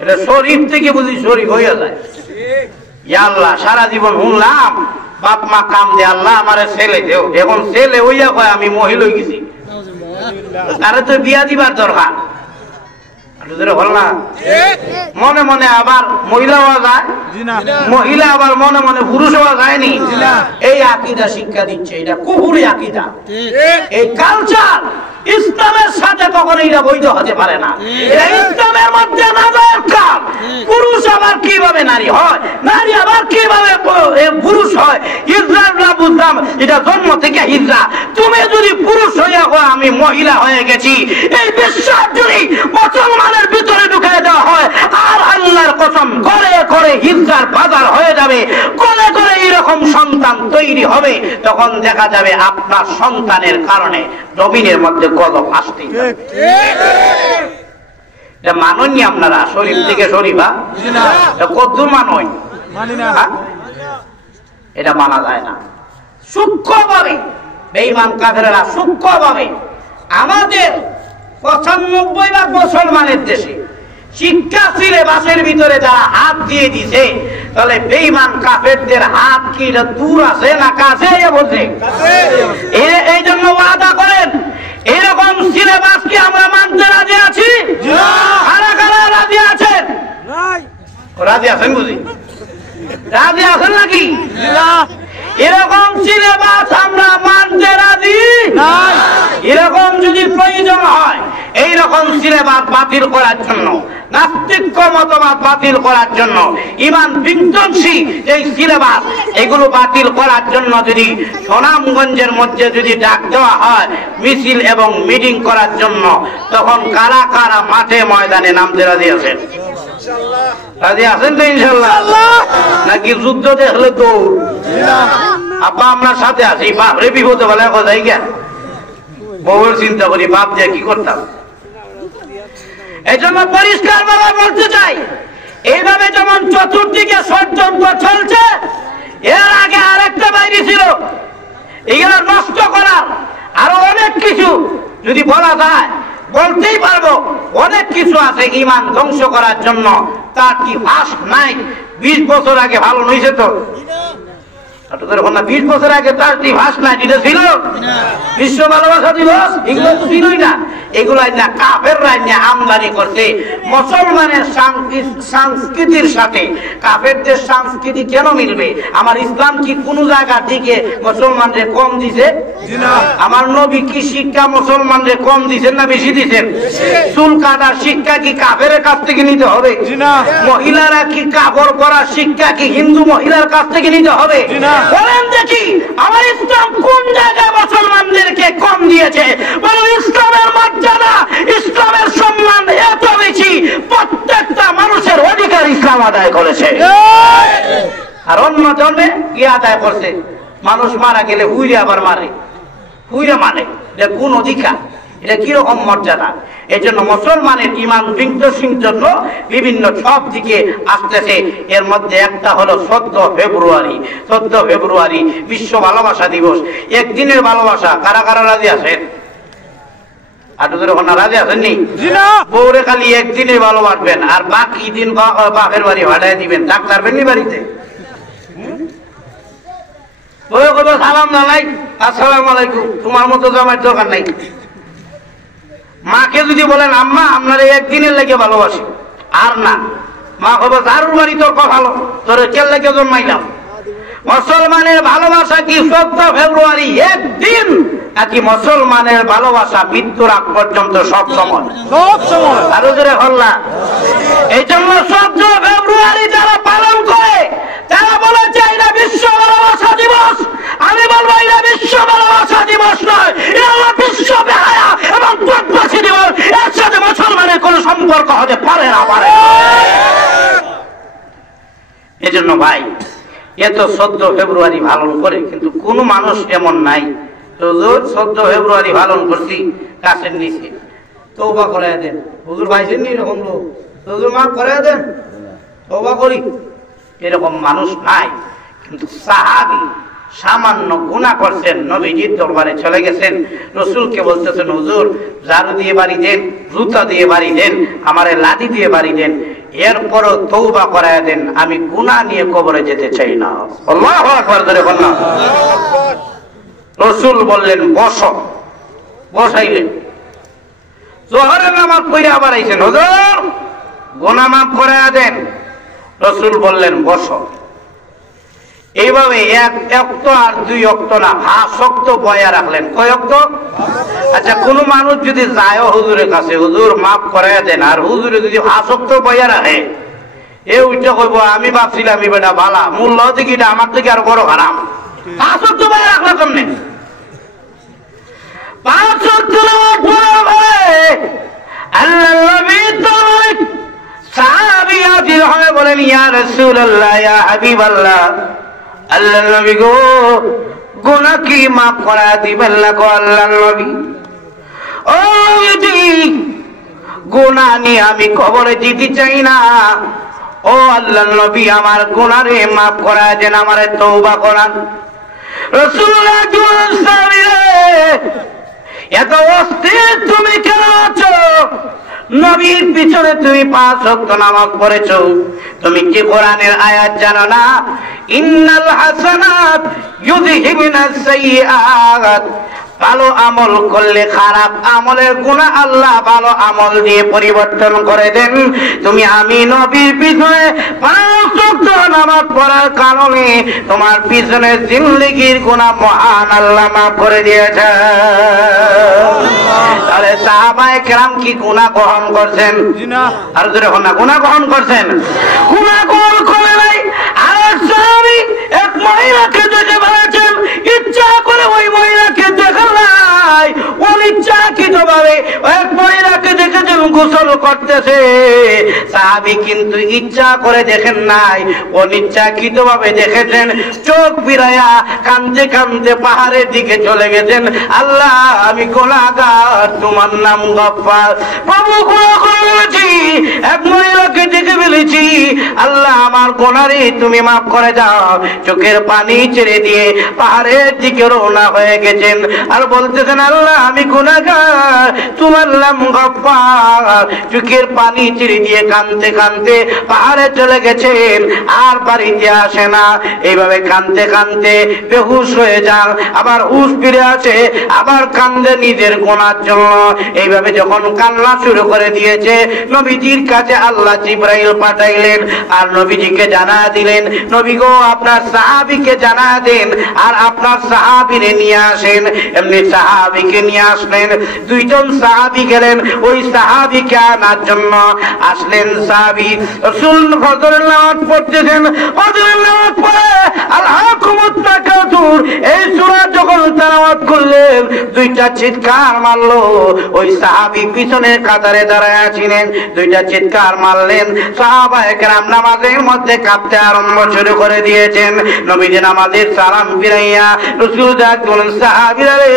এটা শরীফ থেকে বুঝি শরীফ হইয়া যায়। আল্লাহ সারা জীবন শুনলাম বাপ মা কাম দে, আল্লাহ আমার ছেলে দেও, এখন ছেলে হইয়া কয় আমি মহিলা হয়ে গেছি, তারে তো বিয়া দিবার দরকার। হল না, মনে মনে আবার মহিলা হওয়া যায়, মহিলা আবার মনে মনে পুরুষ হওয়া যায়নি। এই আকীদা শিক্ষা দিচ্ছে, এটা কুফরি আকীদা, এই কালচার ইসলামের সাথে কখনো এটা বৈধ হতে পারে না। এটা ইসলামের মধ্যে নাজায়েজ কাজ। পুরুষ আবার কিভাবে নারী হয়, নারী আবার কিভাবে পুরুষ হয়, হিজরা বুঝলাম, এটা জন্ম থেকে হিজরা। তুমি যদি পুরুষ হইয়া হয় আমি মহিলা হয়ে গেছি, এই বিশ্বাস যদি মুসলমানের ভিতরে ঢুকিয়ে দেওয়া হয়, আর আল্লাহর কসম করে করে হিজরার বাজার হয়ে যাবে, করে করে এরকম সন্তান তৈরি হবে, তখন দেখা যাবে আপনার সন্তানের কারণে জমিনের মধ্যে গজব আসতে। মাননি আপনারা শরীফ থেকে শরীফা কদ্দুর মানই, এটা মানা যায় না। সূক্ষ্মভাবে বেঈমান কাফেররা সূক্ষ্মভাবে আমাদের 95 মুসলমানের দেশে শিক্ষা সিলেবাসের ভিতরে যারা হাত দিয়ে দিছে, তাহলে বেঈমান কাফেরদের হাত কি দূর আছে না কাছে বলছে? এই জন্য ওয়াদা করেন, এরকম সিলেবাস কি আমরা মানতে রাজি আছি? কারা কারা রাজি আছেন? রাজি আছেন বুঝি? রাজি আছেন নাকি? এরকম সিলেবাস আমরা মানতে রাজি। এরকম যদি প্রয়োজন হয় এইরকম সিলেবাস বাতিল করার জন্য, নাস্তিক্য মতবাদ বাতিল করার জন্য, ঈমান বিধ্বংসী এই সিলেবাস এগুলো বাতিল করার জন্য যদি সুনামগঞ্জের মধ্যে যদি ডাক দেওয়া হয় মিছিল এবং মিটিং করার জন্য, তখন কারা কারা মাঠে ময়দানে নামতে রাজি আছেন? রাজি আছেন তো ইনশাল্লাহ? নাকি যুদ্ধ দেখলে তো আব্বা আমরা সাথে আছি, বাপরে বিপদে বলে কোথায় গিয়া বউয়ের চিন্তা করি, বাপ দিয়ে কি করতাম। এই জন্য পরিষ্কার ভাবে বলতে চাই, এইভাবে যেমন চতুর্দিকে ষড়যন্ত্র চলছে, এর আগে আরেকটা বাইরে ছিল, এগুলো নষ্ট করার আরো অনেক কিছু যদি বলা যায় বলতেই পারবো, অনেক কিছু আছে ঈমান ধ্বংস করার জন্য। তার কি ফাঁস নাই? 20 বছর আগে ভালো নইছে তো? 20 বছর আগে তার কি ফাঁস নাই? এটা ছিল বিশ্ব ভালোবাসা দিবস, এগুলো তো ছিলই না। এগুলাই না কাফেররা আমদানি করছে মুসলমানের সংস্কৃতির সাথে। কাফেরদের সংস্কৃতি কেন মিলবে? আমার ইসলাম কি কোন জায়গার দিকে মুসলমানদের কম দিছে? আমার নবী কি শিক্ষা মুসলমানদের কম দিছেন না বেশি দিছেন? চুল কাটার শিক্ষা কি কাফের কাছ থেকে নিতে হবে? মহিলারা কি কাপড় পরার শিক্ষা কি হিন্দু মহিলার কাছ থেকে নিতে হবে? বলেন দেখি আমার ইসলাম কোন জায়গায় মুসলমানদেরকে কম দিয়েছে? বলো ইসলামের মর্যাদা, ইসলামের সম্মান এত বেশি, প্রত্যেকটা মানুষের অধিকার ইসলাম আদায় করেছে। আর অন্য ধর্মে কি আদায় করছে? মানুষ মারা গেলে হুইরে আবার মারে, হুইরে মানে, এটা কোন অধিকার? এটা কিরকম মর্যাদা? এই জন্য মুসলমানের ঈমান বিধ্বংসীর জন্য বিভিন্ন সব দিকে আসতেছে। এর মধ্যে একটা হলো 14 ফেব্রুয়ারি। 14 ফেব্রুয়ারি বিশ্ব ভালোবাসা দিবস। একদিনের ভালোবাসা, কারা কারা রাজি আছেন? আর তোদের ওখানে রাজি আছেন নি? বউরে খালি একদিনে ভালোবাসবেন আর বাকি দিন বাপের বাড়ি ভাড়ায় দিবেন, ডাক্তারবেন নি বাড়িতে? বউ করবো সালাম জানাই, আসসালামু আলাইকুম, তোমার মতো জামাই দরকার নাই। মাকে যদি বলেন আম্মা আপনার একদিনের লেগে ভালোবাসি, আর না, মা কবে যারুর বাড়ি তোর ভালো, তোর কেল লেগে জন্মাইলাম। মুসলমানের ভালোবাসা কি 14 ফেব্রুয়ারি একদিন, নাকি মুসলমানের ভালোবাসা মৃত্যুর আগ পর্যন্ত সব সময়? আরো জোরে হল্লা। এই জন্য 14 ফেব্রুয়ারি যারা পালন করে তারা বলেছে এটা বিশ্ব ভালোবাসা দিবস। আমি বলবো এটা বিশ্ব ভালোবাসা দিবস নয়, এটা হলো বিশ্ব বেহায়া এবং বদমাশি দিবস। এর সাথে মুসলমানের কোন সম্পর্ক হতে পারে না, পারে। এজন্য ভাই, এত 14 ফেব্রুয়ারি পালন করে, কিন্তু কোন মানুষ এমন নাই 14 ফেব্রুয়ারি পালন করছি গাছের নিচে তওবা করে দেন, হুজুর ভাইছেন নি এরকম লোক, হুজুর মাফ করে দেন, তওবা করি, এরকম মানুষ নাই। কিন্তু সাহাবী সামান্য গুনাহ করছেন, নবীজির দরবারে চলে গেছেন, রাসূলকে বলতেছেন হুজুর ঝাড়ু দিয়ে বাড়ি দেন, জুতা দিয়ে বাড়ি দেন, আমারে লাঠি দিয়ে বাড়ি দেন, এরপরও তওবা করায় দেন, আমি গুনাহ নিয়ে কবরে যেতে চাই না। আল্লাহু আকবার করে বললাম। রাসূল বললেন বসো, বসাইলেন। জোহরের নামাজ পড়ে আবার আইছেন, হুজুর গুনাহ মাফ করায় দেন। রাসূল বললেন বসো। এইভাবে 1 ওয়াক্ত আর 2 ওয়াক্ত না, 5 ওয়াক্ত বয়া রাখলেন। কয় ওয়াক্ত? আচ্ছা, কোন মানুষ যদি যায় হুজুরের কাছে, হুজুর মাফ করায় দেন, আর হুজুরে যদি 5 ওয়াক্ত বয়া রাখে, এ উঠে কইব আমি ভাবছিলাম এটা ভালা, মূল্য থেকে এটা আমার থেকে আর বড় হারাম। 5 ওয়াক্ত বয়া রাখলো কেমনে? 5 ওয়াক্ত নামাজ পড়া হয় আল্লাহর নবী তো সাহাবী হাজির হয়ে বলেন ইয়া রাসূলুল্লাহ, ইয়া হাবিবাল্লাহ, আল্লাহর নবী গো গুনাহ কি মাফ করা দিবেন না গো আল্লাহর নবী? ও নবীজি, গুনাহ নিয়ে আমি কবরে যেতে চাই না। ও আল্লাহর নবী, আমার গুনাহ রে মাফ করা দেন, আমারে তওবা করান। রাসূলুল্লাহ এত অস্থির তুমি কেন আছো? নবীর পিছনে তুমি 5 ওয়াক্ত নামাজ পড়েছো, তুমি কি কোরআনের আয়াত জানো না? ইন্নাল হাসানাত ইউযহিবুনাস সাইয়্যাত, ভালো আমল করলে খারাপ আমলের গুনাহ আল্লাহ ভালো আমল দিয়ে পরিবর্তন করে দেন। তুমি আমি নবীর পিছনে 5 ওয়াক্ত নামাজ পড়ার কারণে তোমার পিছনে জিন্দেগির গুনাহ মহান আল্লাহ মাফ করে দিয়েছে। তাহলে সাহাবায়ে কেরাম কি গুনাহ গ্রহণ করছেন? আর জোরে বলুন না, গুনাহ গ্রহণ করছেন? গুনাহ গ্রহণ করে নাই। আর সাহাবী এক মহিলাকে দেখে বলেছেন, ইচ্ছা করে ওই মহিলাকে দেখেন নাই, অনিচ্ছাকৃতভাবে এক মহিলাকে দেখেছেন গোসল করতেছে। সাহাবী কিন্তু ইচ্ছা করে দেখেন নাই, অনিচ্ছাকৃতভাবে দেখেছেন। চোখ ফিরাইয়া কাঁদতে কাঁদতে পাহাড়ের দিকে চলে গেছেন। আল্লাহ আমি গুনাহগার, তোমার নাম গফফার, প্রভু গুনাহ করেছি, এক মহিলাকে দেখে ফেলেছি, আল্লাহ আমার গুনাহরে তুমি মাফ করে দাও। চোখের পানি ছেড়ে দিয়ে পাহাড়ের দিকে রওনা হয়ে গেছেন আর বলতেছেন আল্লাহ আমি গুনাহগার, তোমার নাম গফফার। চোখের পানি ছেড়ে দিয়ে কাঁদতে কাঁদতে পাহাড়ে চলে গেছেন, আর বাড়িতে আসে না। এইভাবে কাঁদতে কাঁদতে বেহুশ হয়ে যান, আবার হুশ ফিরে আসে, আবার কান্দে নিজের গুনার জন্য। এইভাবে যখন কান্না শুরু করে দিয়েছে, নবীজির কাছে আল্লাহ জিবরাইল পাঠাইলেন আর নবীজিকে জানা দিলেন, নবী গো আপনার সাহাবীকে জানা দেন আর আপনার সাহাবীরে নিয়ে আসেন। এমনি সাহাবীকে নিয়ে আসলেন। 2 জন সাহাবী গেলেন ওই সাহাবীকে আনার জন্য। আসলেন সাহাবী, রাসূল ফজরের নামাজ পড়তেছেন। ফজরের নামাজ পড়ে আলহাকুমুত তাকাসুর এই সূরা যখন তেলাওয়াত করলেন, 2টা চিৎকার মারলো। ওই সাহাবী পিছনের কাতারে দাঁড়ায় আছিলেন, 2টা চিৎকার মারলেন। সাহাবায়ে কেরাম নামাজের মধ্যে কাঁপতে আরম্ভ শুরু করে দিয়েছেন। নবীজি নামাজের সালাম ফিরাইয়া রাসূল ডাক বলেন, সাহাবীরা রে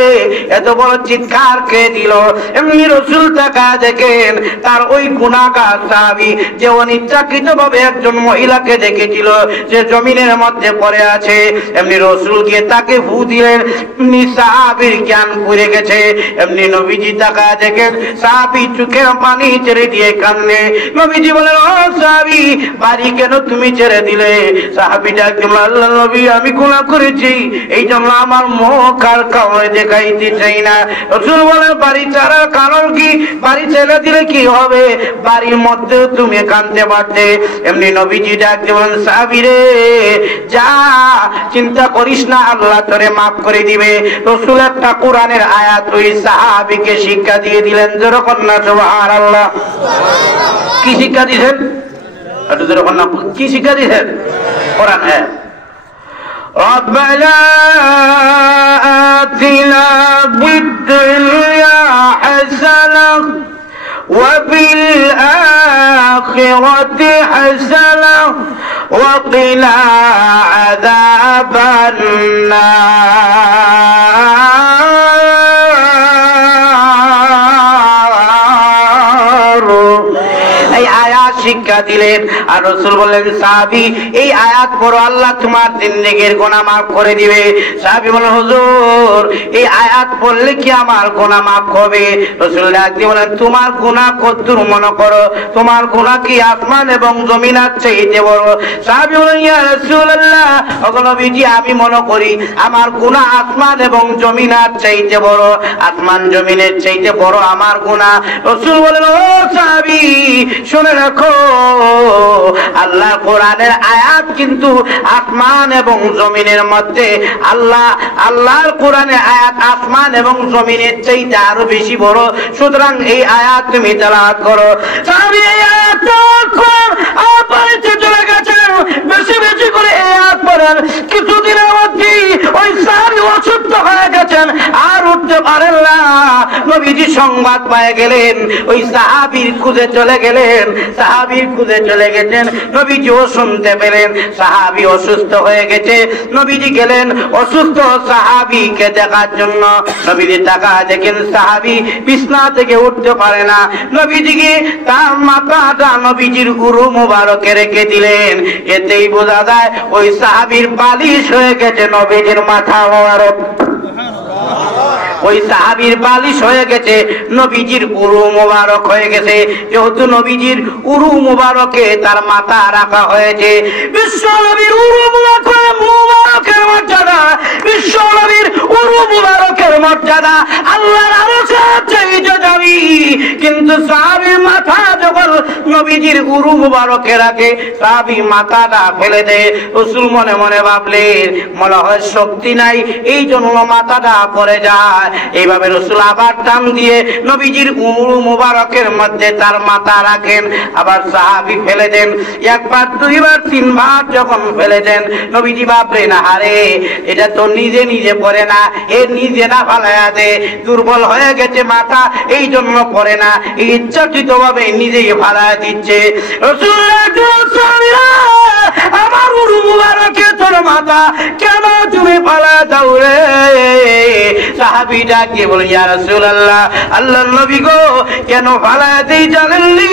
এত বড় চিৎকার কে দিল? এমনি রাসূল তাকা দেখে দেখলেন তার ওই গুনাহগার সাহাবী যে অনিচ্ছাকৃতভাবে একজন মহিলাকে দেখেছিল যে জমিনের মধ্যে পড়ে আছে, এমনি রাসূল গিয়ে তাকে ফু দিলেন, এমনি সাহাবীর জ্ঞান পুড়ে গেছে। এমনি নবীজি তাকায় দেখেন সাহাবী চোখের পানি ছেড়ে দিয়ে কাঁদে। নবীজি বলেন, ও সাহাবী, বাড়ি কেন তুমি ছেড়ে দিলে? সাহাবী ডাক দিল, আল্লাহর নবী, আমি গুনাহ করেছি, এই জন্য আমার মুখ আর কাউকে দেখাইতে চাই না। রাসূল বলেন, বাড়ি ছাড়ার কারণ কি? বাড়ি ছেড়ে দিলে কি হবে? বাড়ির মধ্যে তুমি কাঁদতে পারতে। এমনি নবীজি ডাক দিলেন, সাহাবী রে, যা, চিন্তা করিস না, আল্লাহ তোরে মাফ করে দিবে। রাসূল একটা কোরআনের আয়াত ওই সাহাবীকে শিক্ষা দিয়ে দিলেন। যেরকম না সুবহানাল্লাহ। কি শিক্ষা দিয়েছেন? একটু যেরকম না, কি শিক্ষা দিয়েছেন? কোরআন। হ্যাঁ, ربنا آتنا في الدنيا حسنة وفي الآخرة حسنة وقنا عذاب النار। এই আয়াত শিক্ষা দিলেন। আর রাসূল বললেন, সাহাবী, এই আয়াত পড়ো, আল্লাহ তোমার জিন্দেগীর গুনাহ মাফ করে দিবে। সাহাবী বললেন, হুজুর, এই আয়াত পড়লে কি আমার গুনাহ মাফ হবে? রাসূল ডাক দিয়ে বলেন, তোমার গুনাহ কতদূর মনে করো? তোমার গুনাহ কি আসমান এবং জমিনের চাইতে বড়? সাহাবী বললেন, ইয়া রাসূলুল্লাহ, ওগো নবীজি, আমি মনে করি আমার গুনাহ আসমান এবং জমিনের চাইতে বড়, আসমান জমিনের চাইতে বড় আমার গুনাহ। রাসূল বলেন, ও সাহাবী, শুনে রাখো, আল্লাহ কোরআনের আয়াত কিন্তু আসমান এবং জমিনের মধ্যে, আল্লাহর কোরআনের আয়াত আসমান এবং জমিনের চাইতে আরো বেশি বড়। সুতরাং এই আয়াত তুমি তেলাওয়াত করো। সাহাবী এই আয়াত তেলাওয়াত করেন, আর বাড়িতে চলে গেছেন, বেশি বেশি করে এই আয়াত পড়েন। কিছুদিনের মধ্যেই ওই সাহাবী অসুস্থ হয়ে গেছেন, আর উঠতে পারেন না। নবীজি সংবাদ পেয়ে গেলেন, ওই সাহাবীর খুঁজে চলে গেলেন, সাহাবীর খুঁজে চলে গেছেন। নবীজিও শুনতে পেলেন সাহাবী অসুস্থ হয়ে গেছে। নবীজি গেলেন অসুস্থ সাহাবীকে দেখার জন্য। নবীজি তাকায় দেখেন সাহাবী বিছানা থেকে উঠতে পারে না। নবীজিকে তার মাথাটা নবীজির উরু মুবারকে রেখে দিলেন। এতেই বোঝা যায় ওই সাহাবীর বালিশ হয়ে গেছে নবীজির মাথা মোবারক। ওই সাহাবীর বালিশ হয়ে গেছে, নবীজির উরু মুবারক হয়ে গেছে। যেহেতু নবীজির উরু মুবারকে তার মাথা রাখা হয়েছে, বিশ্ব নবীর উরু মুবারকের মর্যাদা, বিশ্ব নবীর উরু মুবারকের মর্যাদা আল্লাহর আরশের চাইতে দামি। কিন্তু সাহাবীর মাথা যখন নবীজির উরু মুবারকে রাখে, সাহাবী মাথাটা ফেলে দেয়। রাসূল মনে মনে ভাবলেন, মনে হয় শক্তি নাই, এই জন্য মাথাটা পড়ে যায়। এইভাবে রাসূল আবার টান দিয়ে নবীজির উরু মুবারকের মধ্যে তার মাথা রাখেন, আবার সাহাবী ফেলে দেন। একবার, দুইবার, তিনবার যখন ফেলে দেন, নবীজি ভাবলেন, আরে এটা তো নিজে নিজে পড়ে না, এ নিজে না ফালায়া দে, দুর্বল হয়ে গেছে মাথা, এই জন্য পড়ে না, ইচ্ছাকৃত ভাবে নিজেই ফালায়া দিচ্ছে। রাসূলুল্লাহ, আমার উরু মুবারকে তোর মাথা কেন তুমি ফালায়া দাও রে? সাহাবী ডাকে বলে, ইয়া রাসূলুল্লাহ, আল্লাহর নবী গো, কেন ফালায়া দেই জানেননি?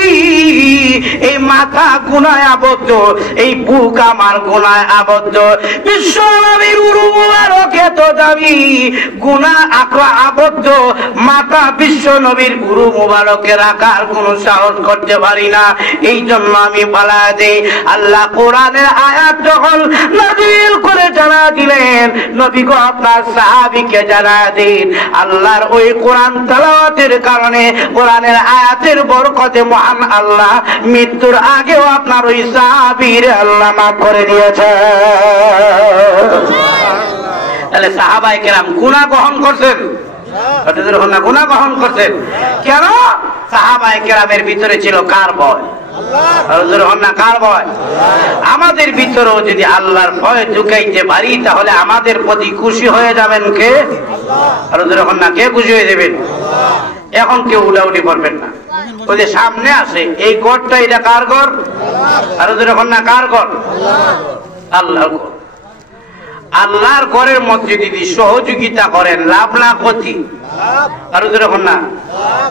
এই মাথা গুনায় আবদ্ধ, এই বুক আমার গুনায় আবদ্ধ। বিশ্ব নবীর উরু মুবারক এত দামি, গুনাহ আবদ্ধ মাথা বিশ্ব নবীর উরু মুবারকে রাখার কোনো সাহস করতে পারি না, এই জন্য আমি ফালায়া দেই। আল্লাহ কোরআনের আয়াত যখন নাযিল করে জানা দিলেন, নবী গো, আপনার সাহাবীকে জানা দিন, আল্লাহর ওই কোরআন তেলাওয়াতের কারণে, কোরআনের আয়াতের বরকতে মহান আল্লাহ মৃত্যুর আগেও আপনার ওই সাহাবীর আল্লাহ মাফ করে দিয়েছে। তাহলে সাহাবায়ে কেরাম গুনাহ গ্রহণ করছেন, গুনাহ গ্রহণ করছেন কেন? সাহাবায়ে কেরামের ভিতরে ছিল কার ভয়? কার ভয়? আমাদের ভিতরেও যদি আল্লাহর ভয় ঢুকাইতে পারি, তাহলে আমাদের প্রতি খুশি হয়ে যাবেন কে? কে খুশি হয়ে যাবেন? এখন কেউ উড়াউড়ি করবেন না। ওই যে সামনে আছে এই ঘরটা, এটা কার ঘর? আর যখন না কার ঘর? আল্লাহর ঘর। আল্লাহর ঘরের মধ্যে যদি সহযোগিতা করেন, লাভ না ক্ষতি? আর যখন না,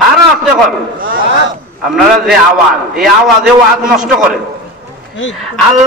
আরো আসতে কর, আপনারা যে আওয়াজ, এই আওয়াজে ওয়াজ নষ্ট করে। আল্লাহ